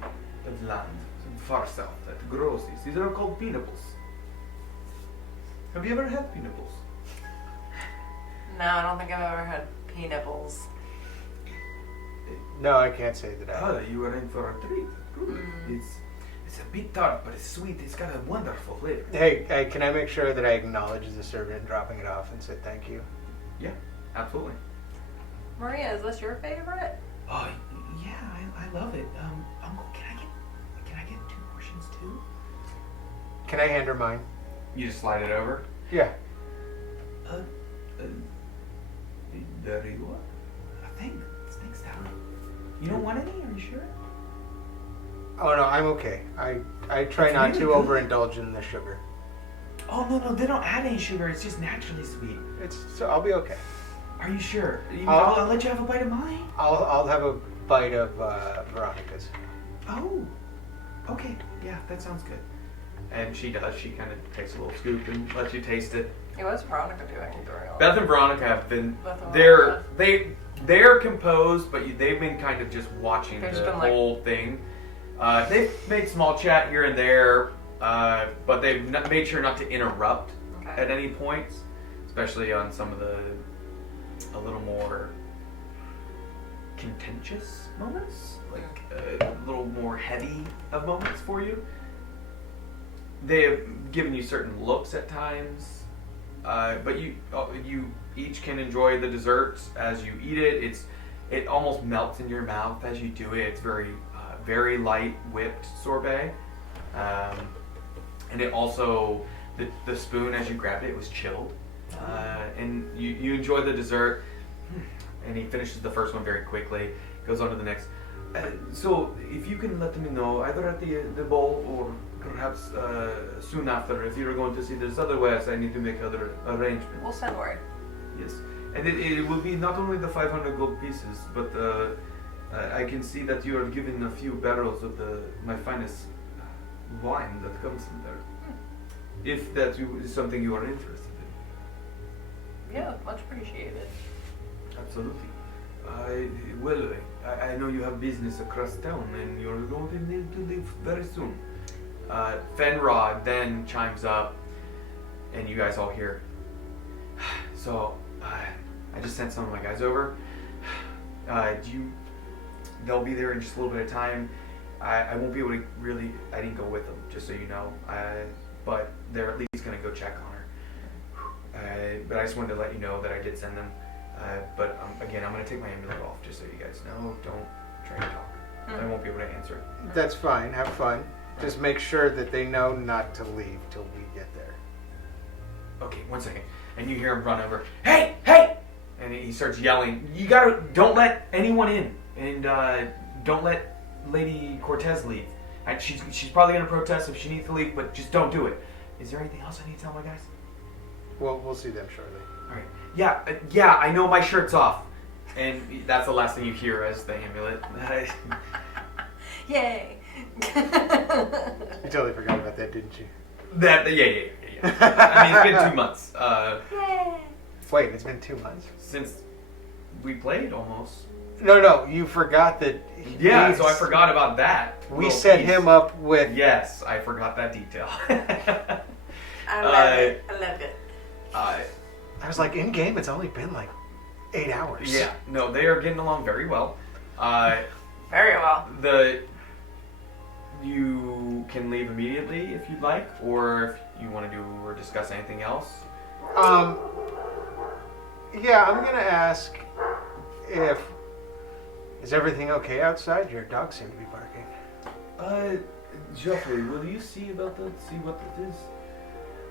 of land far south that grows these. These are called pineapples. Have you ever had pineapples? No, I don't think I've ever had pineapples. No, I can't say that I Oh, you are in for a treat. Truly. It's a bit tart, but it's sweet. It's got a wonderful flavor. Hey, can I make sure that I acknowledge the servant dropping it off and say thank you? Yeah, absolutely. Maria, is this your favorite? Oh, yeah, I love it. Uncle, can I get 2 portions too? Can I hand her mine? You just slide it over. Yeah. There you are. Thanks, down. You don't want any? Are you sure? Oh no, I'm okay. I try It's not really to good. overindulge in the sugar. Oh no, they don't add any sugar. It's just naturally sweet. So I'll be okay. Are you sure? I'll- I'll let you have a bite of mine. I'll have a bite of Veronica's. Oh, okay. Yeah, that sounds good. And she does. She kind of takes a little scoop and lets you taste it. It was Veronica doing during all Beth and Veronica have been. Beth and Veronica. They're composed, but they've been kind of just watching They've the just been like- whole thing. They've made small chat here and there, but they've made sure not to interrupt Okay. at any points, especially on some of the a little more contentious moments, like a little more heavy of moments for you. They have given you certain looks at times, but you each can enjoy the desserts as you eat it. It almost melts in your mouth as you do it. It's very light whipped sorbet, and it also the spoon as you grabbed it was chilled, and you enjoy the dessert. And he finishes the first one very quickly. Goes on to the next. So if you can let me know either at the bowl or perhaps soon after, if you're going to see this, otherwise I need to make other arrangements. We'll send word. Yes, and it will be not only the 500 gold pieces, but I can see that you are given a few barrels of my finest wine that comes from there. If that is something you are interested in. Yeah, much appreciated. Absolutely. I know you have business across town, and you're going to need to leave very soon. Fenrod then chimes up, and you guys all hear. So, I just sent some of my guys over. They'll be there in just a little bit of time. I won't be able to really. I didn't go with them, just so you know. But they're at least gonna go check on her. But I just wanted to let you know that I did send them. But again, I'm gonna take my amulet off, just so you guys know. Don't try to talk. I won't be able to answer. That's fine. Have fun. Just make sure that they know not to leave till we get there. Okay, 1 second. And you hear him run over. Hey! And he starts yelling. Don't let anyone in, and don't let Lady Cortez leave. She's probably gonna protest if she needs to leave, but just don't do it. Is there anything else I need to tell my guys? Well, we'll see them shortly. All right. Yeah. I know my shirt's off, and that's the last thing you hear as the amulet. Yay! You totally forgot about that, didn't you? Yeah. I mean, it's been 2 months Yay! Wait, it's been 2 months? since we played almost. No, you forgot that. Yeah, so I forgot about that. We little set piece. him up with. Yes, I forgot that detail. I love it. I love it. I was like, in game, it's only been like 8 hours. Yeah, no, they are getting along very well. Very well. You can leave immediately if you'd like, or if you want to do or discuss anything else. Yeah, I'm gonna ask if is everything okay outside? Your dogs seem to be barking. Geoffrey, will you see about that? See what it is?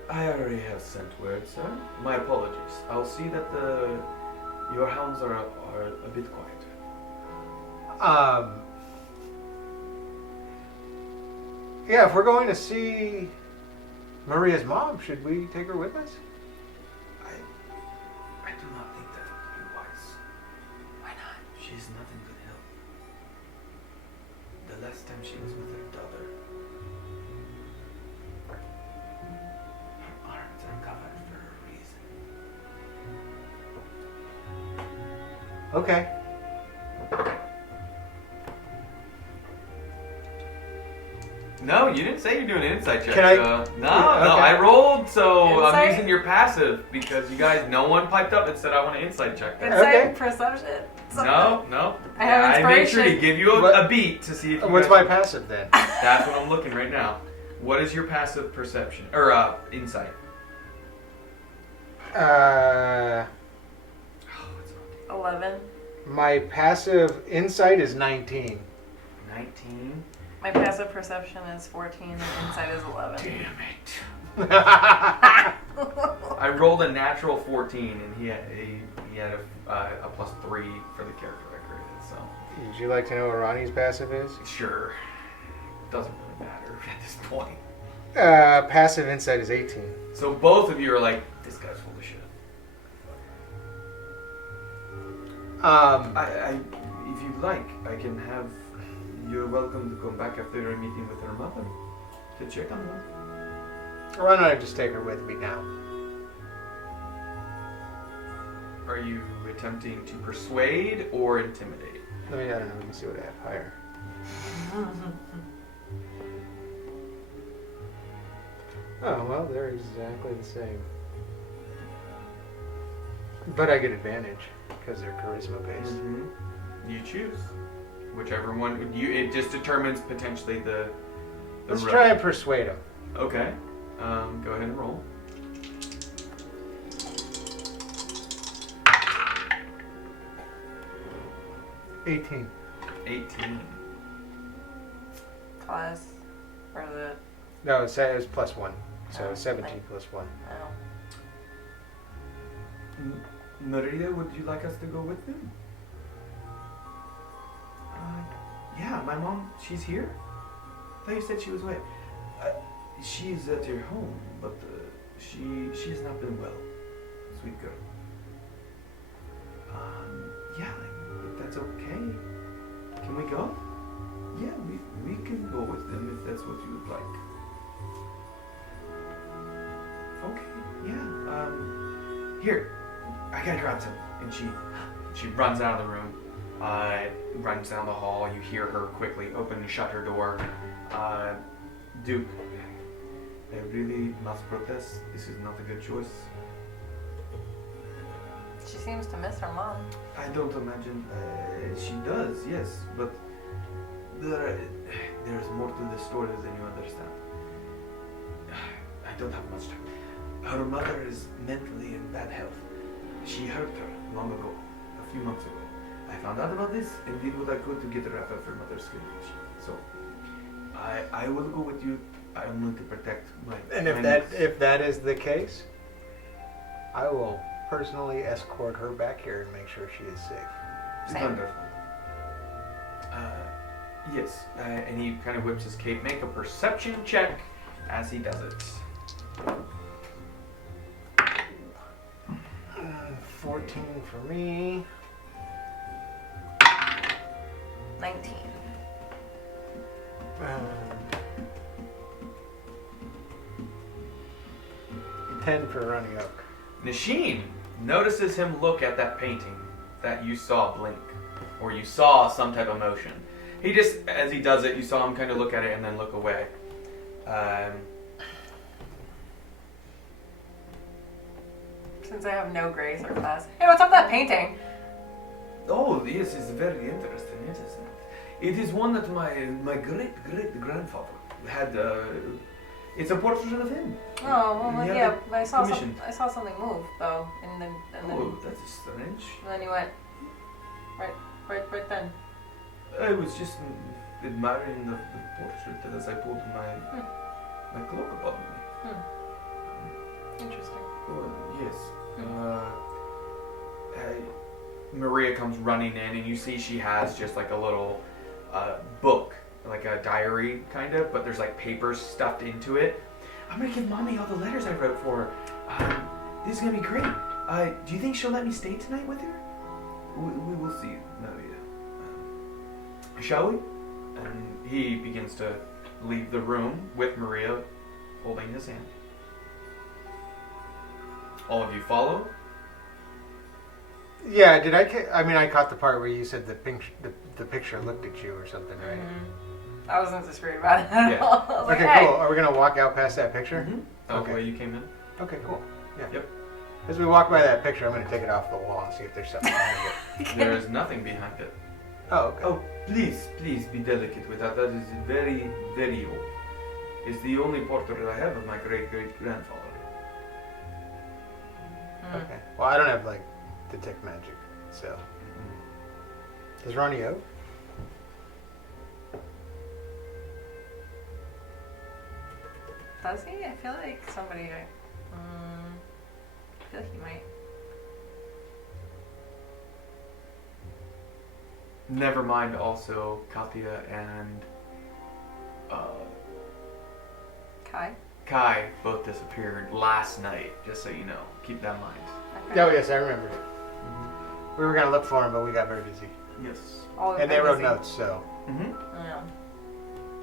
I already have sent word, sir. My apologies. I'll see that your hounds are a bit quieter. Yeah, if we're going to see Maria's mom, should we take her with us? I do not think that would be wise. Why not? She is not in good health. The last time she was with her daughter, her arms are covered for a reason. Okay. No, you didn't say you're doing an insight check. Can I- No, Okay. I rolled, so I'm Insight? using your passive because you guys, no one piped up and said I want to insight check that. Insight, Okay. perception. No. I have I made sure to inspiration. give you What- a beat to see if you What's guys- my passive then? That's what I'm looking right now. What is your passive perception or insight? Uh, Oh, it's 11. my passive insight is 19. 19. My passive perception is 14 and insight is 11. Damn it! I rolled a natural 14, and he had a +3 for the character I created. So Would you like to know what Ronnie's passive is? sure, doesn't really matter at this point. Passive insight is 18. So both of you are like, this guy's full of shit. I if you'd like, I can have. You're welcome to come back after your meeting with her mother to check on her. Why don't I just take her with me now? Are you attempting to persuade or intimidate? I don't know. Let me see what I have higher. Oh, well, they're exactly the same. But I get advantage because they're charisma based. You choose whichever one. It just determines potentially the Let's road. try and persuade them. Okay. Go ahead and roll. $18. 18. Class. Or the. No, it was +1. So Oh, 17 nice. plus 1. Oh. Maria, would you like us to go with them? Yeah, my mom, she's here. I thought you said she was away. She's at your home, but she has not been well. Sweet girl. Yeah, if that's okay. Can we go? Yeah, we can go with them if that's what you would like. Okay, yeah. Here, I gotta grab some. And she runs out of the room, runs down the hall. You hear her quickly open and shut her door. Duke, I really must protest. This is not a good choice. She seems to miss her mom. I don't imagine she does, yes, but there's more to the story than you understand. I don't have much time. Her mother is mentally in bad health. She hurt her long ago, a few months ago. I found out about this and did what I could to get her out of her mother's condition. So, I will go with you. I'm going to protect my. And if that is the case, I will personally escort her back here and make sure she is safe. Same. Wonderful. Yes, and he kind of whips his cape. Make a perception check as he does it. 14 for me. 19. 10 for Running Oak. Nasheen notices him look at that painting that you saw blink, or you saw some type of motion. He just, as he does it, you saw him kind of look at it and then look away. Since I have no grace or class. Hey, what's up with that painting? Oh, this is very interesting, isn't it? It is one that my great-great-grandfather had. It's a portrait of him. Oh, well, Yeah, yeah, but I commissioned. saw something move though, and then Oh, that's strange. and then he went right then. I was just admiring the portrait as I pulled my cloak above me. Interesting. Oh, yes. Maria comes running in, and you see she has just like a little book, like a diary kind of, but there's like papers stuffed into it. I'm gonna give Mommy all the letters I wrote for her. This is gonna be great. Do you think she'll let me stay tonight with her? We will see, Maria. Shall we? And he begins to leave the room with Maria holding his hand. All of you follow. Yeah, did I mean, I caught the part where you said the picture looked at you or something, right? Mm-hmm. I wasn't disagreeing about it at Yeah. all. I was like, Okay, hey. cool. Are we gonna walk out past that picture? Mm-hmm. That's Okay. the way you came in. Okay, cool. Yeah. Yep. As we walk by that picture, I'm gonna take it off the wall and see if there's something behind it. There is nothing behind it. Oh, okay. Oh, please be delicate with that. That is very, very old. It's the only portrait I have of my great-great-grandfather. Okay. Well, I don't have like detect magic, so. Does Ronnie Oak? Does he? I feel like somebody. I feel like he might. Never mind also Katya and Kai both disappeared last night, just so you know. Keep that in mind. Okay. Oh, yes, I remember. We were gonna look for him, but we got very busy. Yes. Always And they been wrote busy. notes, so. Mm-hmm. Yeah.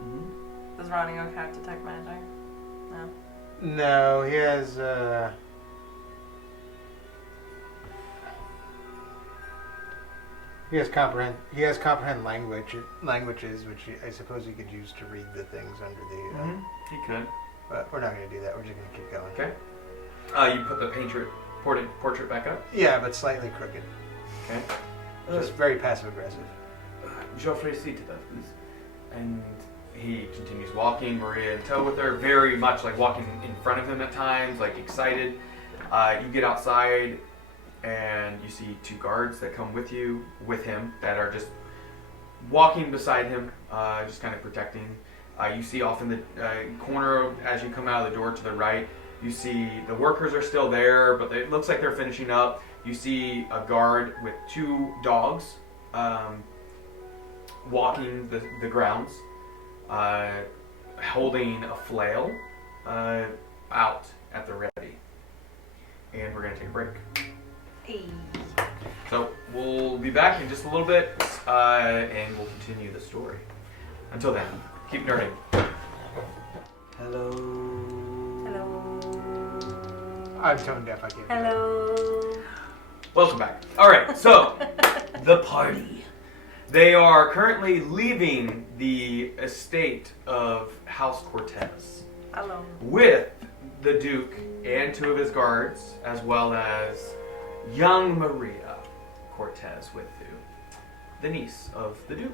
Mm-hmm. Does Ronnie Oak have detect magic? No. No, he has. He has comprehend. He has comprehend languages, which I suppose he could use to read the things under the. Mm-hmm. He could. But we're not going to do that. We're just going to keep going. Okay. You put the portrait back up. Yeah, but slightly crooked. Okay. Just very passive aggressive. Geoffrey, see to that, please. And he continues walking, Maria in tow with her, very much like walking in front of him at times, like excited. You get outside, and you see two guards that come with him, that are just walking beside him, just kind of protecting. You see off in the corner as you come out of the door to the right, you see the workers are still there, but it looks like they're finishing up. You see a guard with two dogs walking the grounds, holding a flail out at the ready. And we're going to take a break. Hey. So we'll be back in just a little bit, and we'll continue the story. Until then, keep nerding. Hello. Hello. I'm tone deaf. I can't. Hello. Welcome back. All right, so the party. They are currently leaving the estate of House Cortez Hello. with the Duke and two of his guards, as well as young Maria Cortez with you, the niece of the Duke.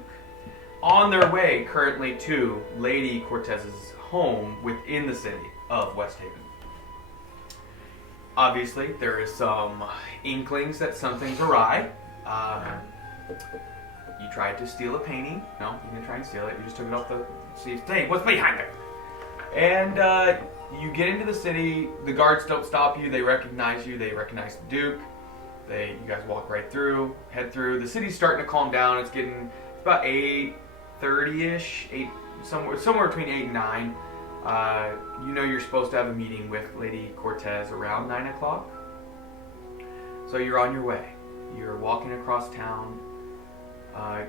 On their way currently to Lady Cortez's home within the city of Westhaven. Obviously, there is some inklings that something's awry. You tried to steal a painting. No, you didn't try and steal it. You just took it off the... See, hey, what's behind it? And you get into the city. The guards don't stop you. They recognize you. They recognize the Duke. You guys walk right through, head through. The city's starting to calm down. It's about 8:30ish, somewhere between 8 and 9. You know you're supposed to have a meeting with Lady Cortez around 9 o'clock. So you're on your way. You're walking across town.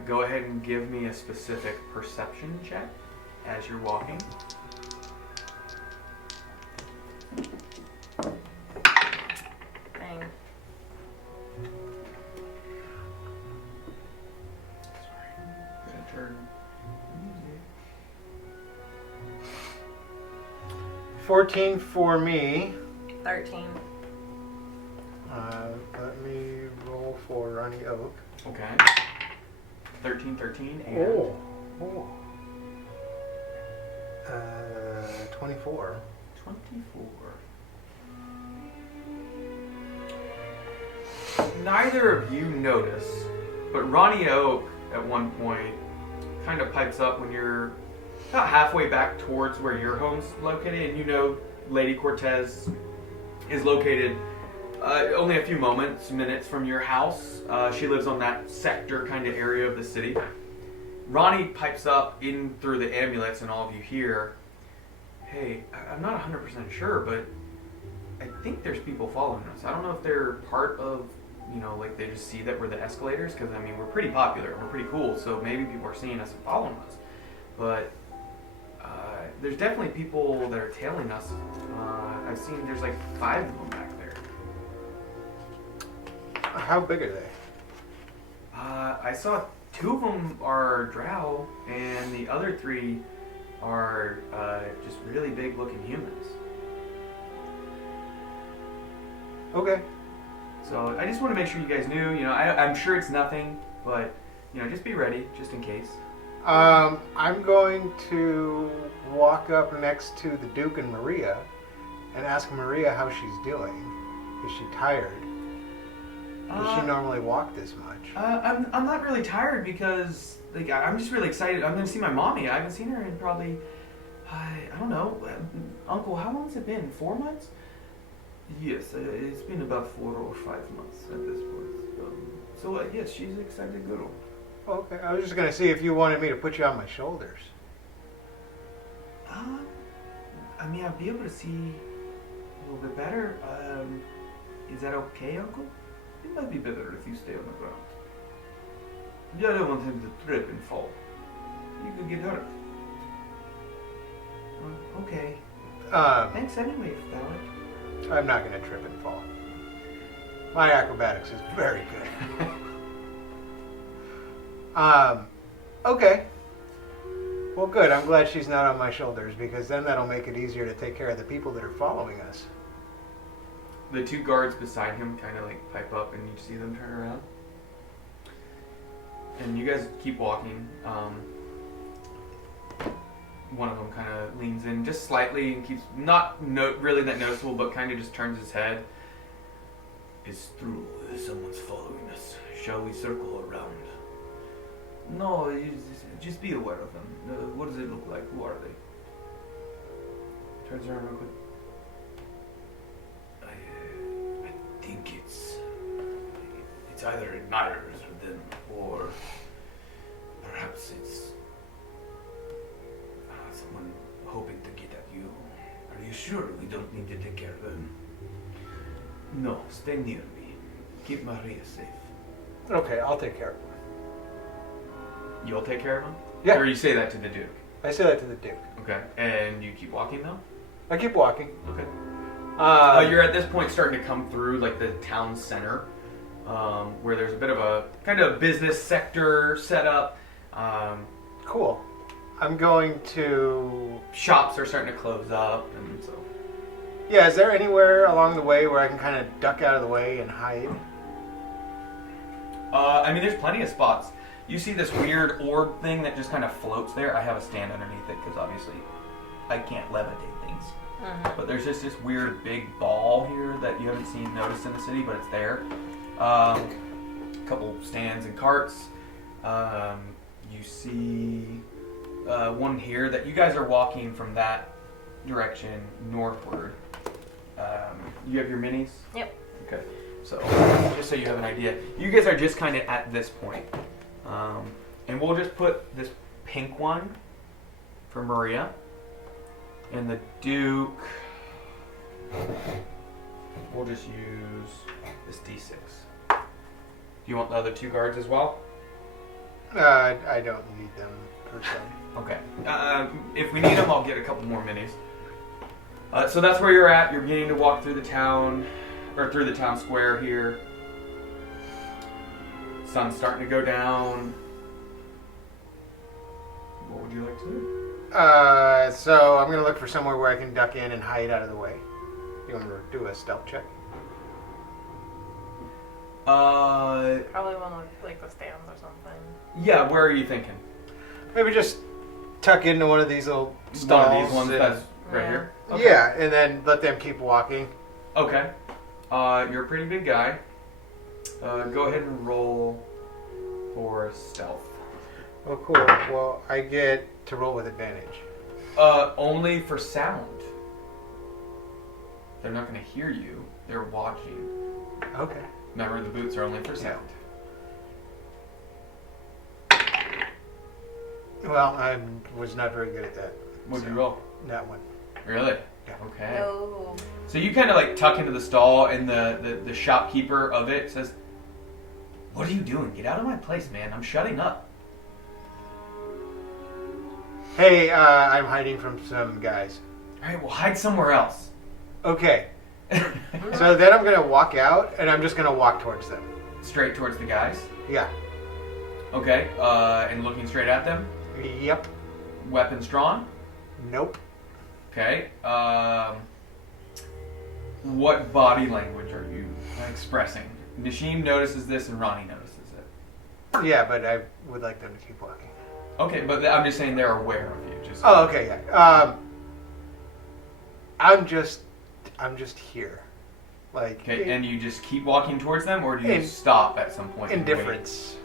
Go ahead and give me a specific perception check as you're walking. Dang. Gonna turn. 14 for me. 13. Let me roll for Ronnie Oak. Okay. 13, and... Oh. 24. 24. Neither of you notice, but Ronnie Oak at one point kind of pipes up when you're about halfway back towards where your home's located, and you know Lady Cortez is located only a few minutes from your house. She lives on that sector kind of area of the city. Ronnie pipes up in through the ambulance, and all of you hear, "Hey, I'm not 100% sure, but I think there's people following us. I don't know if they're part of, like they just see that we're the Escalators, because I mean we're pretty popular, we're pretty cool, so maybe people are seeing us and following us. But there's definitely people that are tailing us. I've seen there's like 5 of them back there." How big are they? I saw 2 of them are drow, and the other 3 are just really big looking humans. Okay. So I just want to make sure you guys knew, I'm sure it's nothing, but, just be ready, just in case. I'm going to walk up next to the Duke and Maria and ask Maria how she's doing. Is she tired? Does she normally walk this much? I'm not really tired because, I'm just really excited. I'm going to see my mommy. I haven't seen her in probably, I don't know. Uncle, how long has it been? 4 months? Yes, it's been about 4 or 5 months at this point. So yes, she's an excited girl. Okay, I was just going to see if you wanted me to put you on my shoulders. I mean, I'll be able to see a little bit better. Is that okay, Uncle? It might be better if you stay on the ground. I don't want him to trip and fall. You could get hurt. Okay. Thanks anyway, fella. I'm not going to trip and fall. My acrobatics is very good. Okay. Well, good. I'm glad she's not on my shoulders, because then that'll make it easier to take care of the people that are following us. The 2 guards beside him kind of pipe up, and you see them turn around. And you guys keep walking. One of them kind of leans in just slightly and keeps, not really that noticeable, but kind of just turns his head. It's true. Someone's following us. Shall we circle around? No, just be aware of them. What does it look like? Who are they? Turns around real quick. I think it's either Nyrds or them, or perhaps it's someone hoping to get at you. Are you sure we don't need to take care of them? No, stay near me. Keep Maria safe. Okay, I'll take care of them. You'll take care of him? Yeah. Or you say that to the Duke? I say that to the Duke. Okay. And you keep walking though? I keep walking. Okay. You're at this point starting to come through the town center, where there's a bit of a kind of business sector set up. Cool. I'm going to... Shops are starting to close up, and so... Yeah, is there anywhere along the way where I can kind of duck out of the way and hide? I mean, there's plenty of spots. You see this weird orb thing that just kind of floats there. I have a stand underneath it because obviously I can't levitate things. But there's just this weird big ball here that you haven't noticed in the city, but it's there. A couple stands and carts. You see one here that you guys are walking from that direction northward. You have your minis? Yep. Okay. So, just so you have an idea, you guys are just kind of at this point. And we'll just put this pink one for Maria. And the Duke, we'll just use this D6. Do you want the other 2 guards as well? I don't need them, per se. Okay. If we need them, I'll get a couple more minis. So that's where you're at. You're beginning to walk through the town, or through the town square here. Sun's starting to go down. What would you like to do? So I'm going to look for somewhere where I can duck in and hide out of the way. You want to do a stealth check? Probably one with the stands or something. Yeah, where are you thinking? Maybe just tuck into one of these little stalls. One of these ones that's Right Yeah. here? Okay. Yeah, and then let them keep walking. Okay. You're a pretty big guy. Go ahead and roll for stealth. Oh, cool. Well, I get to roll with advantage. Only for sound. They're not going to hear you. They're watching. Okay. Remember, the boots are only for sound. Well, I was not very good at that. What'd you roll? That one. Really? Yeah. Okay. No. So you kind of like tuck into the stall, and the shopkeeper of it says, "What are you doing? Get out of my place, man. I'm shutting up." Hey, I'm hiding from some guys. All right, well, hide somewhere else. Okay. So then I'm gonna walk out, and I'm just gonna walk towards them. Straight towards the guys. Yeah. Okay. And looking straight at them. Yep. Weapons drawn. Nope. Okay. What body language are you expressing? Nashim notices this, and Ronnie notices it. Yeah, but I would like them to keep walking. Okay, but I'm just saying they're aware of you. Just Oh, okay, yeah. I'm just here. Like okay, and you just keep walking towards them, or do you stop at some point? and wait? indifference.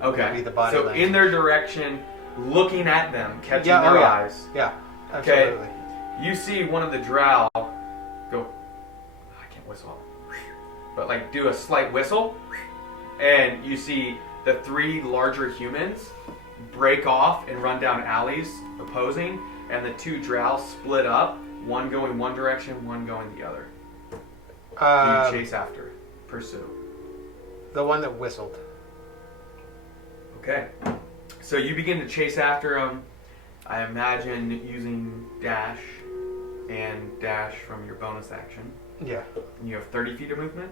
Okay. Maybe the body so language. in their direction, looking at them, catching Yeah, their oh, yeah. eyes. Yeah, Okay. absolutely. You see one of the drow go. I can't whistle, but like do a slight whistle, and you see the three larger humans break off and run down alleys opposing, and the two drow split up, one going one direction, one going the other. You chase after, pursue. The one that whistled. Okay, so you begin to chase after them. I imagine using dash and dash from your bonus action. Yeah. You have 30 feet of movement.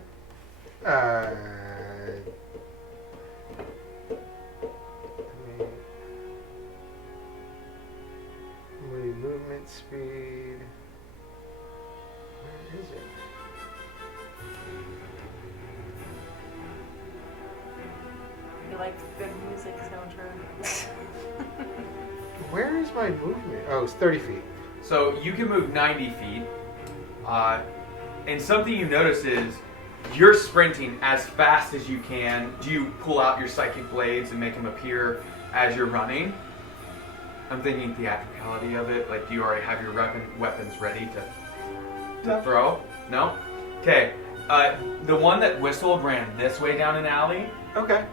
Movement speed. Where is it? You like good music soundtrack. Where is my movement? Oh, it's 30 feet. So you can move 90 feet. And something you notice is you're sprinting as fast as you can. Do you pull out your psychic blades and make them appear as you're running? I'm thinking theatricality of it. Like, do you already have your weapons ready to throw? No? Okay. The one that whistled ran this way down an alley. Okay.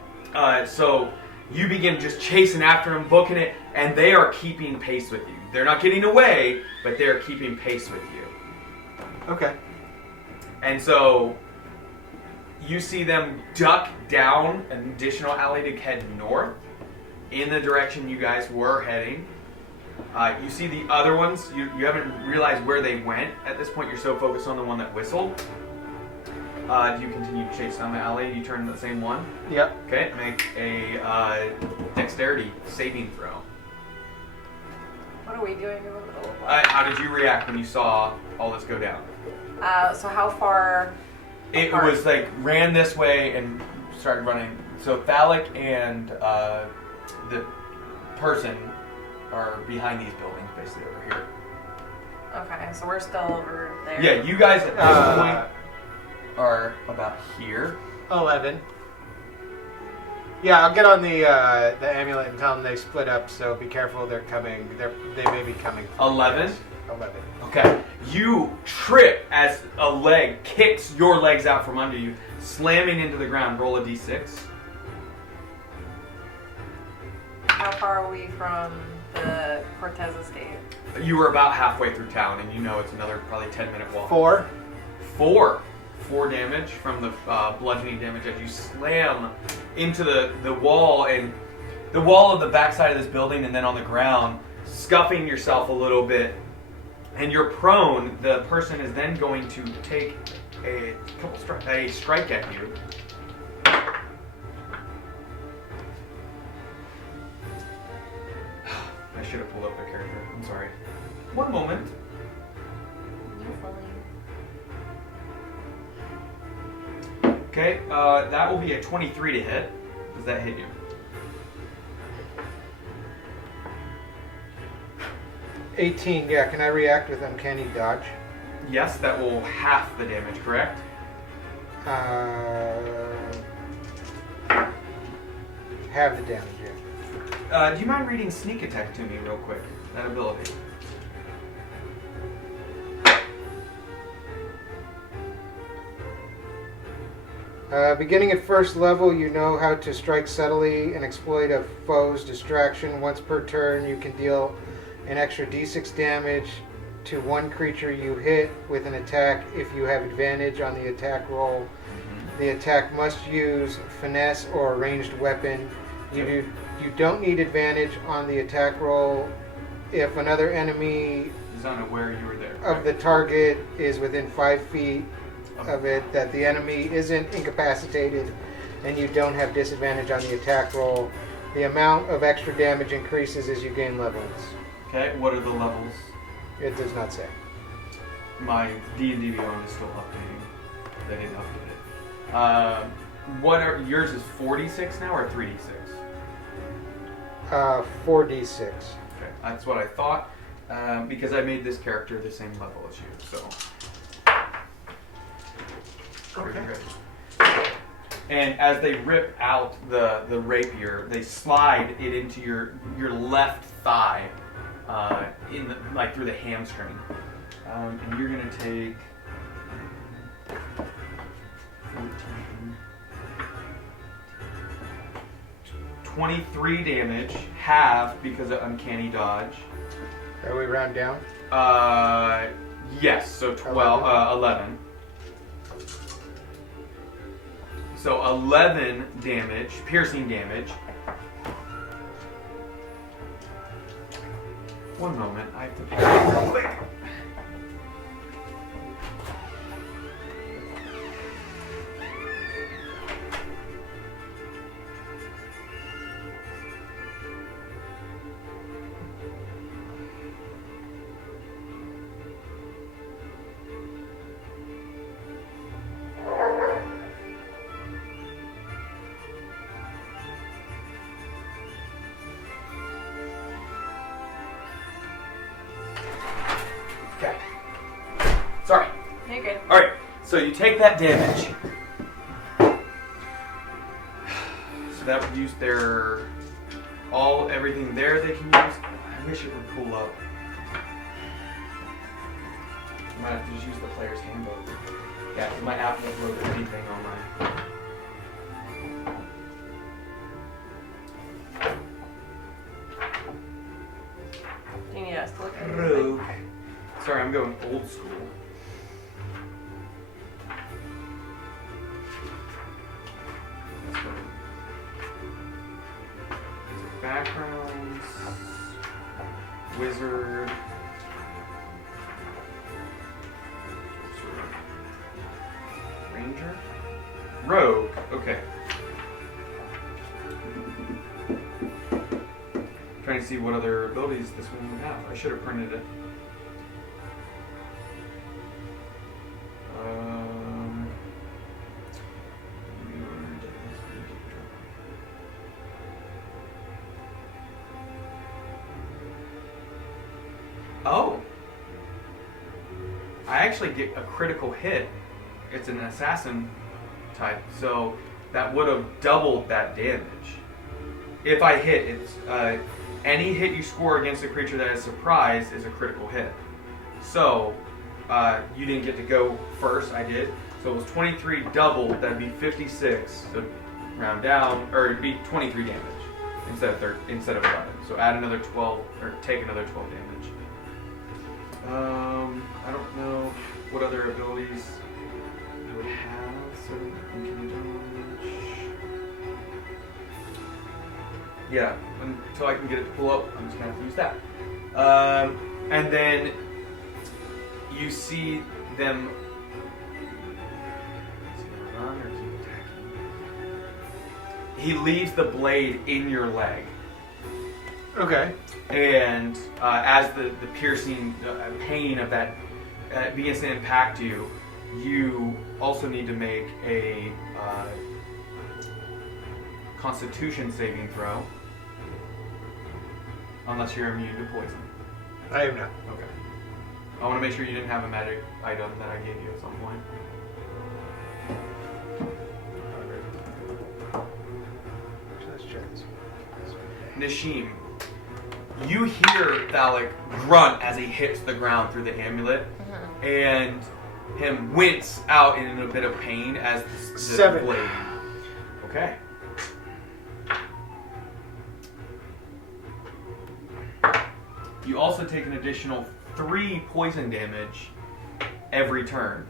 So you begin just chasing after them, booking it, and they are keeping pace with you. They're not getting away, but they're keeping pace with you. Okay. And so you see them duck down an additional alley to head north in the direction you guys were heading. You see the other ones. You haven't realized where they went at this point. You're so focused on the one that whistled. Do you continue to chase down the alley? Do you turn to the same one? Yep. Okay, make a dexterity saving throw. What are we doing in the middle of How did you react when you saw all this go down? So how far? It apart? was like ran this way and started running. So Phallic and the person are behind these buildings, basically over here. Okay, so we're still over there. Yeah, you guys at this point are about here. 11. Yeah, I'll get on the amulet and tell them they split up. So be careful. They're coming. They may be coming. 11? Yes. 11. Okay. You trip as a leg kicks your legs out from under you, slamming into the ground. Roll a d6. How far are we from the Cortez estate? You were about halfway through town, and you know it's another probably 10-minute walk. 4. 4 damage from the bludgeoning damage as you slam into the wall, and the wall of the backside of this building, and then on the ground, scuffing yourself a little bit, and you're prone. The person is then going to take a strike at you. I should have pulled up the character. I'm sorry. One moment. You're funny. Okay, that will be a 23 to hit. Does that hit you? 18, yeah. Can I react with uncanny dodge? Yes, that will half the damage, correct? Have the damage, yeah. Do you mind reading sneak attack to me real quick? That ability. Beginning at first level, you know how to strike subtly and exploit a foe's distraction. Once per turn, you can deal an extra d6 damage to one creature you hit with an attack if you have advantage on the attack roll. The attack must use finesse or a ranged weapon. You don't need advantage on the attack roll if another enemy He's unaware you were there. of the target is within 5 feet of it, that the enemy isn't incapacitated, and you don't have disadvantage on the attack roll. The amount of extra damage increases as you gain levels. Okay, what are the levels? It does not say. My D&D Beyond is still updating. They didn't update it. What are yours is 4d6 now or 3d6? 4d6. Okay, that's what I thought. Because I made this character the same level as you, so. Okay. And as they rip out the rapier, they slide it into your left thigh, through the hamstring, and you're gonna take 14, 23 damage, half because of uncanny dodge. Are we round down? Yes. So 11. So 11 damage, piercing damage. One moment, I have to pick it up real quick. Okay. Sorry. You're good. Alright, so you take that damage. So that would use everything there they can use. I wish it would pull up. I might have to just use the player's handbook. Yeah, my app won't load anything on my. Do you need us to look at Rogue. Sorry, I'm going old school. Backgrounds, wizard, ranger, rogue. Okay. Trying to see what other abilities this one would have. I should have printed it. Oh! I actually get a critical hit. It's an assassin type, so that would have doubled that damage. If I hit, it's any hit you score against a creature that is surprised is a critical hit. So you didn't get to go first, I did. So it was 23 doubled, that'd be 56. So round down, or it'd be 23 damage instead of 11. So add another 12, or take another 12 damage. I don't know what other abilities I would have. So uncanny dodge. Yeah, until I can get it to pull up, I'm just gonna have to use that. And then you see them. Is he gonna run or keep attacking? He leaves the blade in your leg. Okay. And as the piercing pain of that begins to impact you, you also need to make a Constitution saving throw, unless you're immune to poison. I have not. Okay. I want to make sure you didn't have a magic item that I gave you at some point. Let's check this one. Nishim, you hear Thalic grunt as he hits the ground through the amulet, and him wince out in a bit of pain as the 7. blade. Okay. You also take an additional 3 poison damage every turn.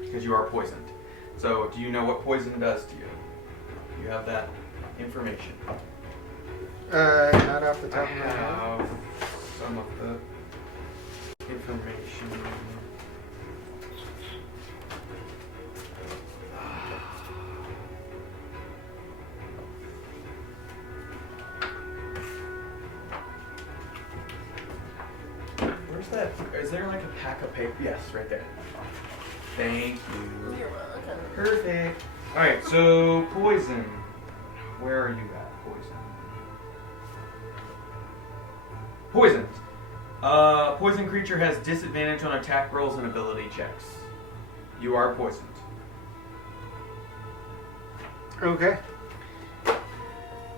Because you are poisoned. So, do you know what poison does to you? You have that information. Not off the top I of my head. have some of the information. Where's that? Is there like a pack of paper? Yes, right there. Thank you. You're welcome. Perfect. Alright, so poison. Where are you at, poison? Poisoned. Poison creature has disadvantage on attack rolls and ability checks. You are poisoned. Okay.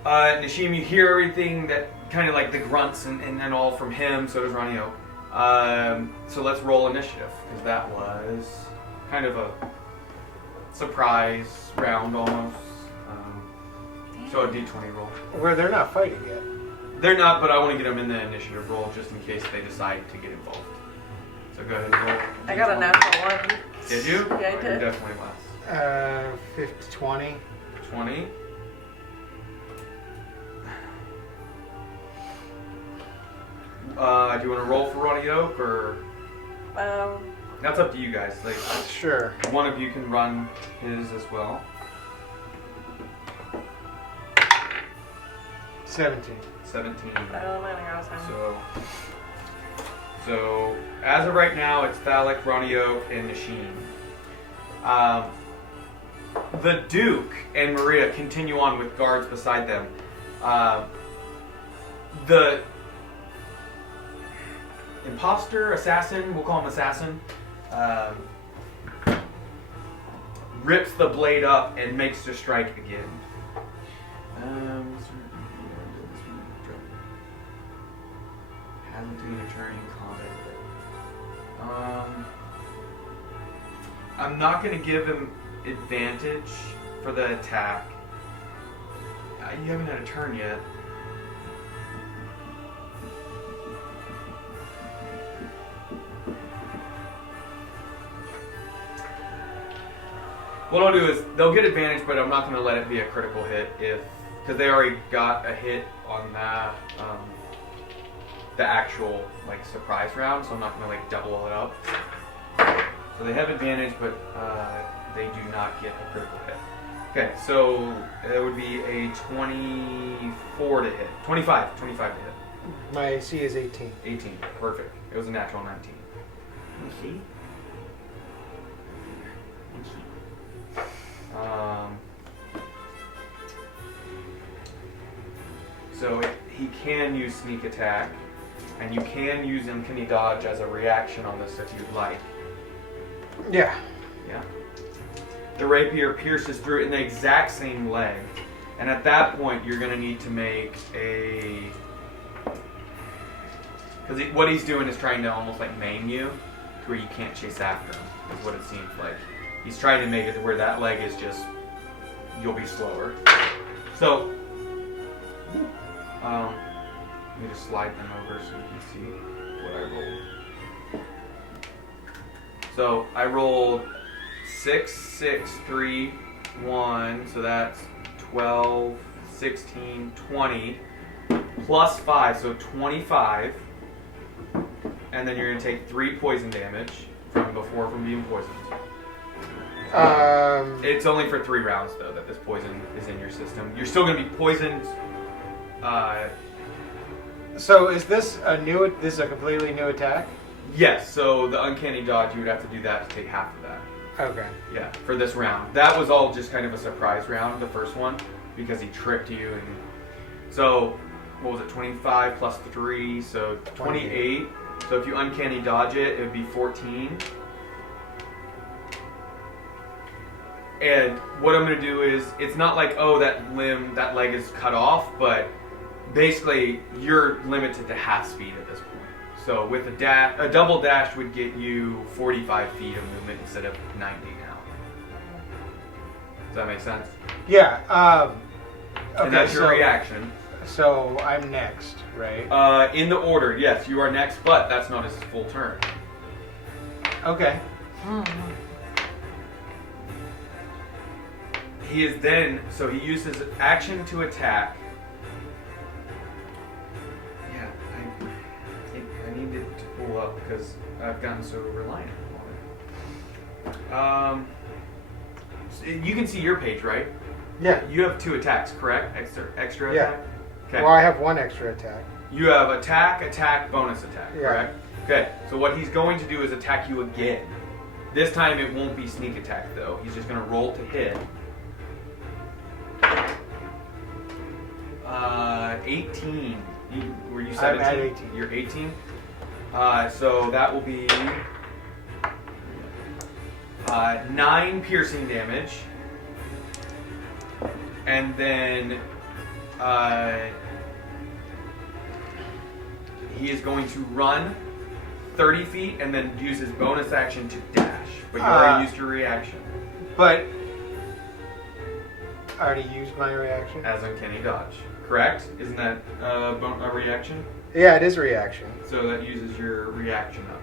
Nishim, you hear everything that kind of like the grunts and all from him, so does Ronnie Oak. So let's roll initiative, because that was kind of a surprise round almost. So a d20 roll. Where they're not fighting yet. They're not, but I want to get them in the initiative roll just in case they decide to get involved. So go ahead and roll. I got a natural 1. Did you? Yeah, I You're did. definitely less. 20. 20. Do you want to roll for Ronnie Oak, or that's up to you guys. Like, Sure. one of you can run his as well. 17. 17. I don't know, I got 10. So as of right now, it's Thalic, Ronnie Oak, and Nishim. The Duke and Maria continue on with guards beside them. The imposter, assassin, we'll call him assassin, rips the blade up and makes to strike again. Hasn't taken a turn in combat with it. I'm not going to give him advantage for the attack. You haven't had a turn yet. What I'll do is they'll get advantage, but I'm not going to let it be a critical hit because they already got a hit on that the actual like surprise round, so I'm not going to like double it up. So they have advantage, but they do not get a critical hit. Okay, so it would be a 24 to hit. 25 to hit. My AC is 18. 18, perfect. It was a natural 19. Okay. So he can use sneak attack, and you can use uncanny dodge as a reaction on this if you'd like. Yeah. Yeah. The rapier pierces through in the exact same leg, and at that point you're going to need to make a... Because what he's doing is trying to almost like maim you, to where you can't chase after him, is what it seems like. He's trying to make it to where that leg is just... You'll be slower. So... let me just slide them over so you can see what I rolled. So I rolled 6, 6, 3, 1, so that's 12, 16, 20, plus 5, so 25. And then you're going to take 3 poison damage from being poisoned. It's only for 3 rounds, though, that this poison is in your system. You're still going to be poisoned. So is this this is a completely new attack? Yes, so the uncanny dodge, you would have to do that to take half of that. Okay. Yeah, for this round. That was all just kind of a surprise round, the first one, because he tricked you. And so what was it, 25 plus 3, so 28. So if you uncanny dodge it, it would be 14. And what I'm going to do is, it's not like, oh, that leg is cut off, but basically you're limited to half speed at this point. So with a double dash would get you 45 feet of movement instead of 90 now. Does that make sense? Yeah. Okay, And that's your reaction. So I'm next, right? In the order, yes, you are next, but that's not his full turn. Okay. He is then, so he uses action to attack. Yeah, I needed to pull up because I've gotten so reliant on it. So you can see your page, right? Yeah. You have 2 attacks, correct? Extra Yeah. attack? Okay. Well, I have 1 extra attack. You have attack, bonus attack, Yeah. correct? Okay, so what he's going to do is attack you again. This time it won't be sneak attack, though. He's just going to roll to hit. 18. Were you 17? I'm at 18. You're 18? So that will be 9 piercing damage. And then he is going to run 30 feet and then use his bonus action to dash. But you already used your reaction. But I already used my reaction? As uncanny dodge. Correct? Isn't that a reaction? Yeah, it is a reaction. So that uses your reaction up.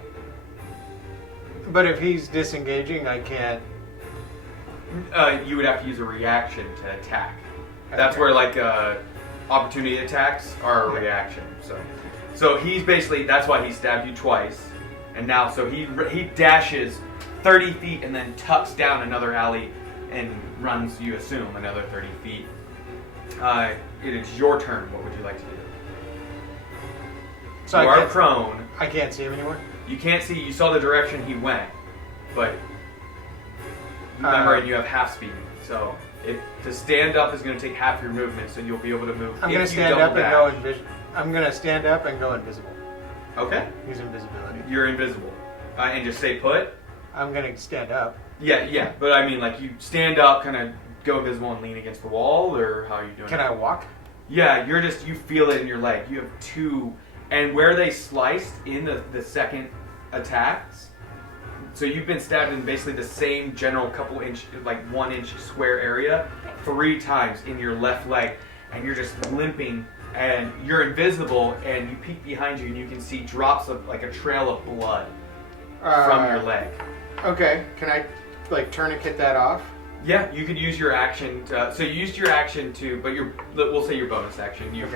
But if he's disengaging, I can't... You would have to use a reaction to attack. That's Okay. where like opportunity attacks are a reaction. So he's basically, that's why he stabbed you twice. And now, so he dashes 30 feet and then tucks down another alley and runs, you assume, another 30 feet. It is your turn. What would you like to do? So you I are can't- prone. I can't see him anymore? You can't see. You saw the direction he went, but remember, you have half speed. So to stand up is going to take half your movement, so you'll be able to move. I'm going to stand up and go invisible. I'm going to stand up and go invisible. Okay. Use invisibility. You're invisible, and just stay put. I'm going to stand up. Yeah. But I mean, like you stand up, kind of go invisible and lean against the wall, or how are you doing? Can I walk? Yeah, you feel it in your leg. You have 2, and where they sliced in the second attacks, so you've been stabbed in basically the same general couple inch, like 1 inch square area 3 times in your left leg, and you're just limping, and you're invisible, and you peek behind you and you can see drops of like a trail of blood from your leg. Okay. Can I like tourniquet that off? Yeah, you could use your action to, so you used your action to, but we'll say your bonus action. You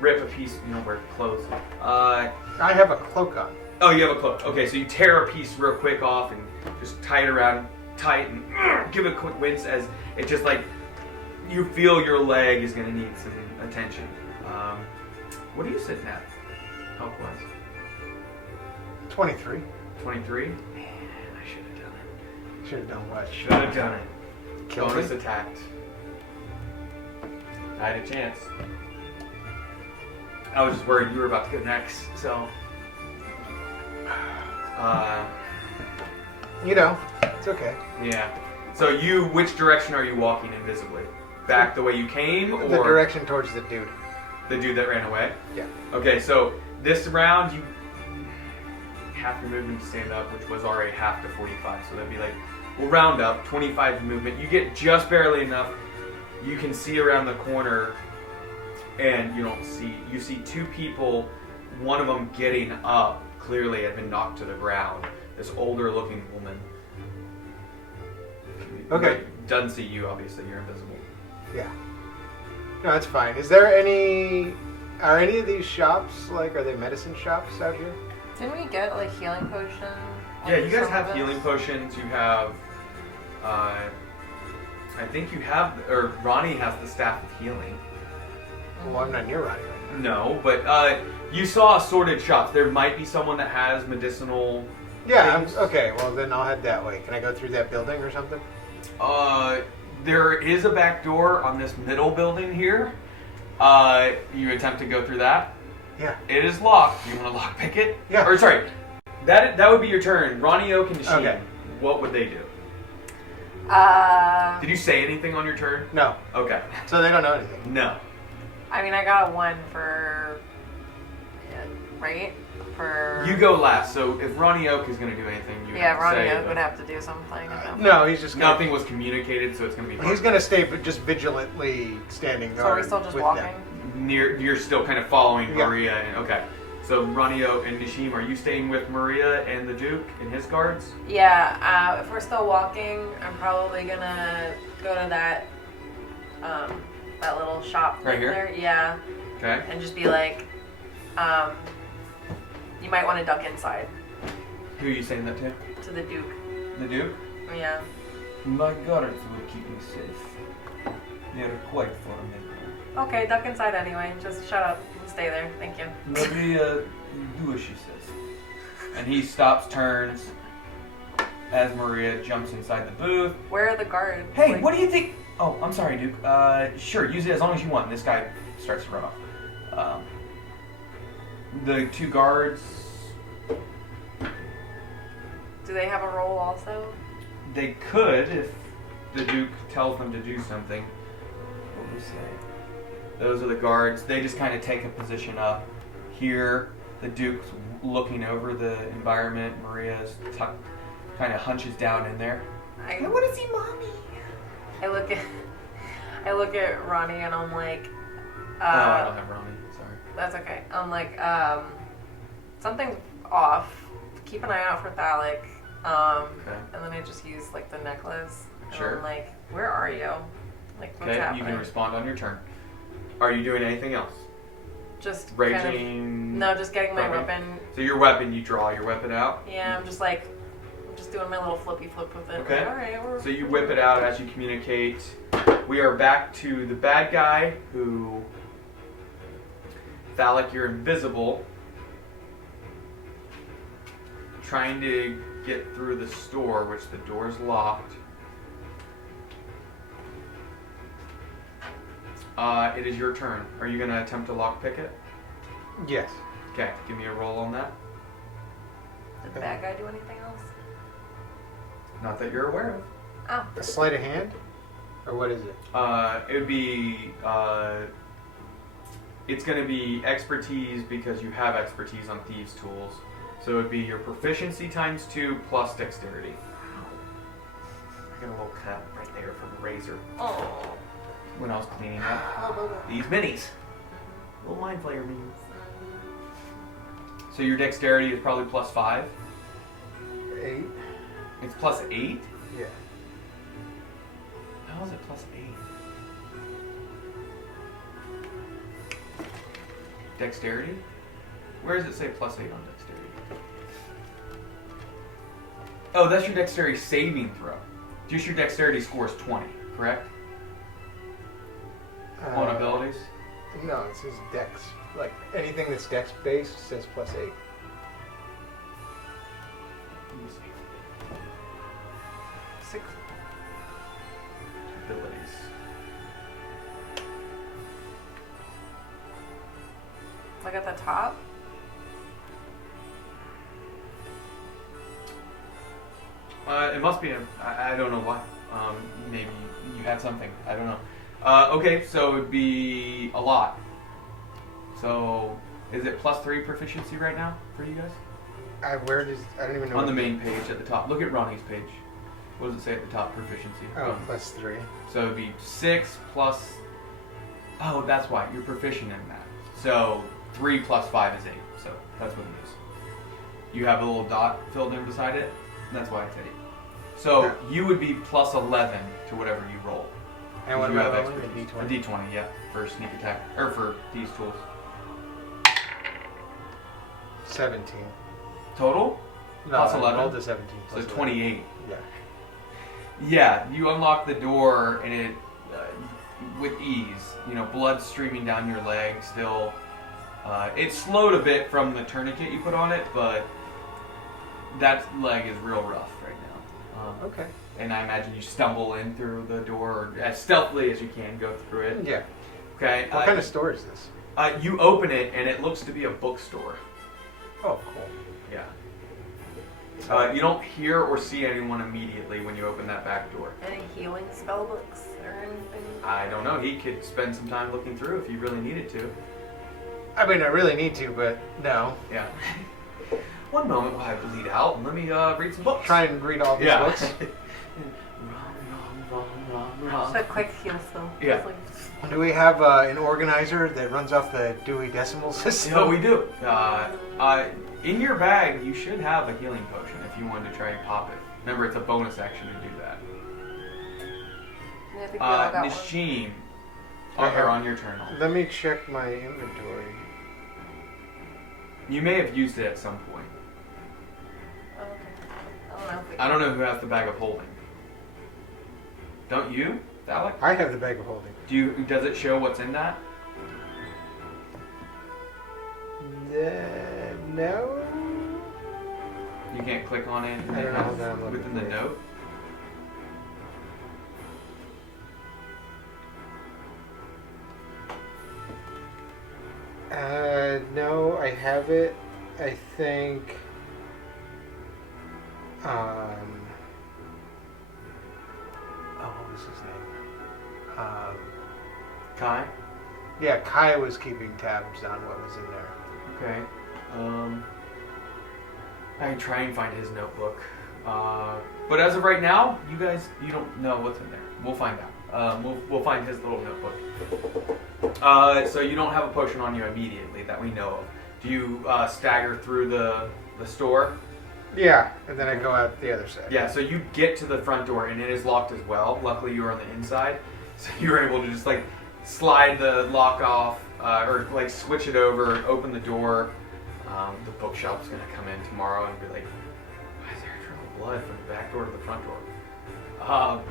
rip a piece, you know, where clothes. I have a cloak on. Oh, you have a cloak. Okay, so you tear a piece real quick off and just tie it around tight and give it a quick wince as it just like, you feel your leg is going to need some attention. What are you sitting at, health-wise? 23. 23? Man, I should have done it. Should have done what? Should have done it. Kill Bonus me? attacked. I had a chance. I was just worried you were about to go next, so. You know, it's okay. Yeah. So which direction are you walking invisibly? Back the way you came, or The direction towards the dude. the dude that ran away? Yeah. Okay, so this round you half your movement to stand up, which was already half to 45, so that'd be like, we'll round up, 25 movement. You get just barely enough. You can see around the corner, and you see 2 people, one of them getting up, clearly had been knocked to the ground. This older looking woman. Okay. Doesn't see you, obviously, you're invisible. Yeah. No, it's fine. Are any of these shops, like, are they medicine shops out here? Didn't we get like healing potion? Yeah, you guys Some have of us? healing potions. You have, I think you have, or Ronnie has the staff of healing. Well, I'm not near Ronnie right now. No, but you saw assorted shops. There might be someone that has medicinal. Yeah, things. okay, well then I'll head that way. Can I go through that building or something? There is a back door on this middle building here, You attempt to go through that. Yeah. It is locked. You want to lockpick it? Yeah. Or sorry, that would be your turn. Ronnie Oak and Nishim. Okay. What would they do? Did you say anything on your turn? No. Okay. So they don't know anything. No. I mean, I got a 1 for... right? For... You go last, so if Ronnie Oak is going to do anything, you Yeah, have to Ronnie say, Oak would have to do something. No, he's just gonna, Nothing was communicated, so it's going to be he's going to stay just vigilantly standing So are we guard still just with walking? them. You're still kind of following Yeah. Maria. And, okay. So Ronnie Oak and Nishim, are you staying with Maria and the Duke and his guards? Yeah, if we're still walking, I'm probably gonna go to that that little shop Right here? there. Yeah, Okay. and just be like, you might want to duck inside Who are you saying that to? to the Duke. The Duke? Yeah. My guards will keep me safe. They're quite formidable. Okay, duck inside anyway. Just shut up and stay there. Thank you. Maria, do as she says. And he stops, turns, as Maria jumps inside the booth. Where are the guards? Hey, Like, what do you think? Oh, I'm sorry, Duke. Sure, use it as long as you want. This guy starts to run off. The 2 guards, do they have a role also? they could if the Duke tells them to do something. What do we say? Those are the guards. They just kind of take a position up here. The Duke's looking over the environment. Maria's kind of hunches down in there. I want to see mommy. I look at Ronnie and I'm like, Oh, I don't have Ronnie. Sorry. that's okay. I'm like, something's off. Keep an eye out for Thalic. Okay. And then I just use like the necklace. And Sure. I'm like, where are you? Like, what's Okay, happening? you can respond on your turn. Are you doing anything else? Just Raging? Kind of, no, just getting my Okay. weapon. So your weapon, you draw your weapon out. Yeah, I'm just doing my little flippy flip with it. Okay. Like, all right, So you whip it out as you communicate. We are back to the bad guy who... Thalic, you're invisible. Trying to get through the store, which the door's locked. It is your turn. Are you going to attempt to lockpick it? Yes. Okay, give me a roll on that. Did the bad guy do anything else? Not that you're aware of. Oh. A sleight of hand? Or what is it? It would be, it's going to be expertise because you have expertise on thieves' tools. So it would be your proficiency times 2 plus dexterity. I got a little cut right there from the razor Oh. when I was cleaning up these minis. Little mind flayer minis. So your dexterity is probably plus 5. 8? It's plus 8? Yeah. How is it plus 8? Dexterity? Where does it say plus 8 on dexterity? Oh, that's your dexterity saving throw. Just your dexterity score is 20, correct? On abilities? No, it says dex. Like, anything that's dex based says plus 8. Let me see. 6. Abilities. Like at the top? It must be I don't know why. Maybe you had something. I don't know. Okay, so it would be a lot. So, is it plus 3 proficiency right now for you guys? I don't even know. On the main page at the top. Look at Ronnie's page. What does it say at the top? Proficiency. Oh, plus 3. So it would be 6 plus... Oh, that's why. You're proficient in that. So 3 plus 5 is 8. So that's what it is. You have a little dot filled in beside it. That's why it's 8. So you would be plus 11 to whatever you roll. And what You am I have rolling? A expertise. D20? A D20, yeah. For sneak attack. Or for these tools. 17. Total? No, Plus I 11? rolled a 17. So plus 11. 28. Yeah. Yeah, you unlock the door and it, with ease, you know, blood streaming down your leg still. It slowed a bit from the tourniquet you put on it, but that leg is real rough right now. Okay. And I imagine you stumble in through the door or as stealthily as you can go through it. Yeah. Okay. What kind of store is this? You open it and it looks to be a bookstore. Oh, cool. Yeah. You don't hear or see anyone immediately when you open that back door. Any healing spell books or anything? I don't know. He could spend some time looking through if he really needed to. I mean, I really need to, but no. Yeah. One moment while I bleed out and let me read some books. Try and read all these books. Just a quick heal spell. Yeah. Just like- Do we have an organizer that runs off the Dewey Decimal System? No, we do. In your bag, you should have a healing potion if you wanted to try and pop it. Remember, it's a bonus action to do that. I think we all got one. Nishim, Okay. or on your turn. Let me check my inventory. You may have used it at some point. Oh, okay. I don't know if we I don't know who has the bag of holding. Don't you, Alec? I have the bag of holding. Does it show what's in that? No. You can't click on it I don't know how that I'm looking within the for it. note? No, I have it. I think. Oh, what was his name? Kai? Yeah, Kai was keeping tabs on what was in there. Okay. I can try and find his notebook. But as of right now, you don't know what's in there. We'll find out. We'll find his little notebook. So you don't have a potion on you immediately that we know of. Do you stagger through the store? Yeah, and then I go out the other side. Yeah, so you get to the front door and it is locked as well. Luckily you are on the inside, so you're able to just like slide the lock off or like switch it over, open the door. The bookshop's gonna come in tomorrow and be like, why is there a trail of blood from the back door to the front door?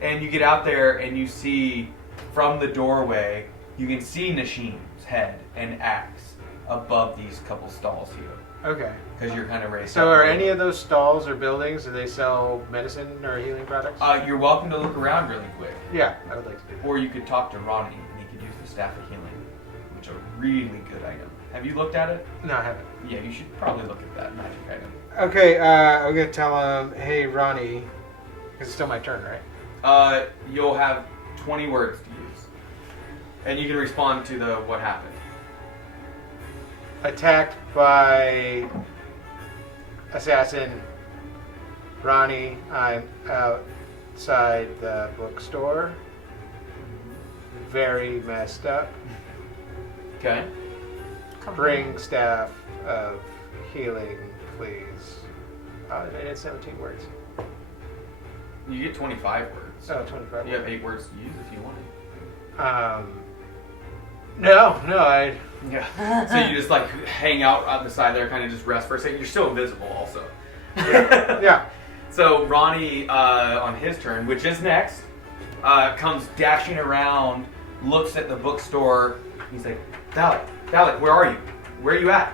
And you get out there and you see from the doorway, you can see Nashim's head and axe above these couple stalls here. Okay. Because you're kind of raised So up. are any of those stalls or buildings, do they sell medicine or healing products? You're welcome to look around really quick. Yeah, I would like to do that. Or you could talk to Ronnie and he could use the Staff of Healing, which is a really good item. Have you looked at it? No, I haven't. Yeah, you should probably look at that magic item. Okay, I'm going to tell him, hey, Ronnie, because it's still my turn, right? You'll have 20 words to use. And you can respond to the what happened. Attacked by assassin Ronnie. I'm outside the bookstore. Very messed up. Okay? Bring staff of healing, please. I did 17 words. You get 25 words. Oh, 25 You have 8 words to use if you wanted. No, I... Yeah. So you just like hang out on the side there, kind of just rest for a second. You're still invisible also. Yeah. So Ronnie, on his turn, which is next, comes dashing around, looks at the bookstore. He's like, Dalek, where are you? Where are you at?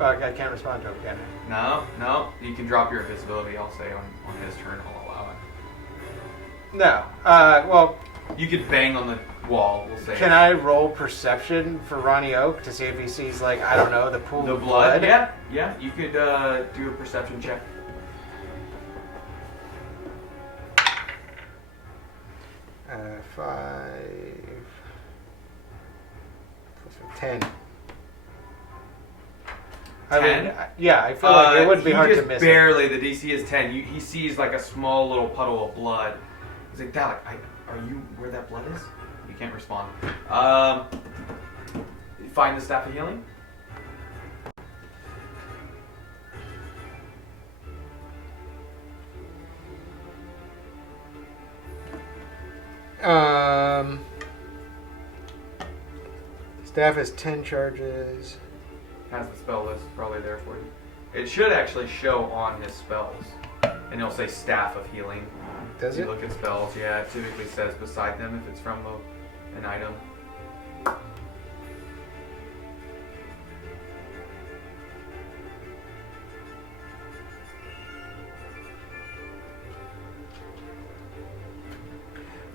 I can't respond to him, can I? No. You can drop your invisibility, I'll say, on his turn. I'll allow it. No. Well, You could bang on the wall, we'll say. can I roll perception for Ronnie Oak to see if he sees, like, I don't know, the pool The of blood? Yeah. You could do a perception check. 5 plus 10. 10? Yeah, I feel like it would be he hard to just miss barely, the DC is 10. He sees like a small little puddle of blood. He's like, Dalek, are you where that blood is? You can't respond. Find the Staff of Healing. Staff has 10 charges. Has the spell list probably there for you. It should actually show on his spells. And it'll say Staff of Healing. Does you it? look at spells, yeah, it typically says beside them if it's from an item.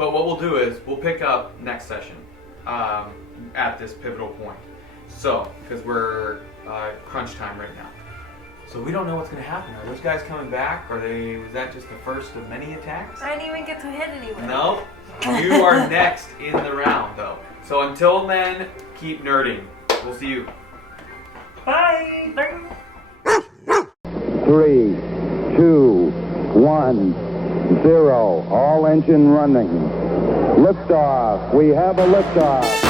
But what we'll do is we'll pick up next session at this pivotal point. So, because we're crunch time right now. So we don't know what's going to happen. Are those guys coming back? Was that just the first of many attacks? I didn't even get to hit anyone. No. You are next in the round, though. So until then, keep nerding. We'll see you. Bye. 3, 2, 1, 0. All engine running. Liftoff. We have a liftoff.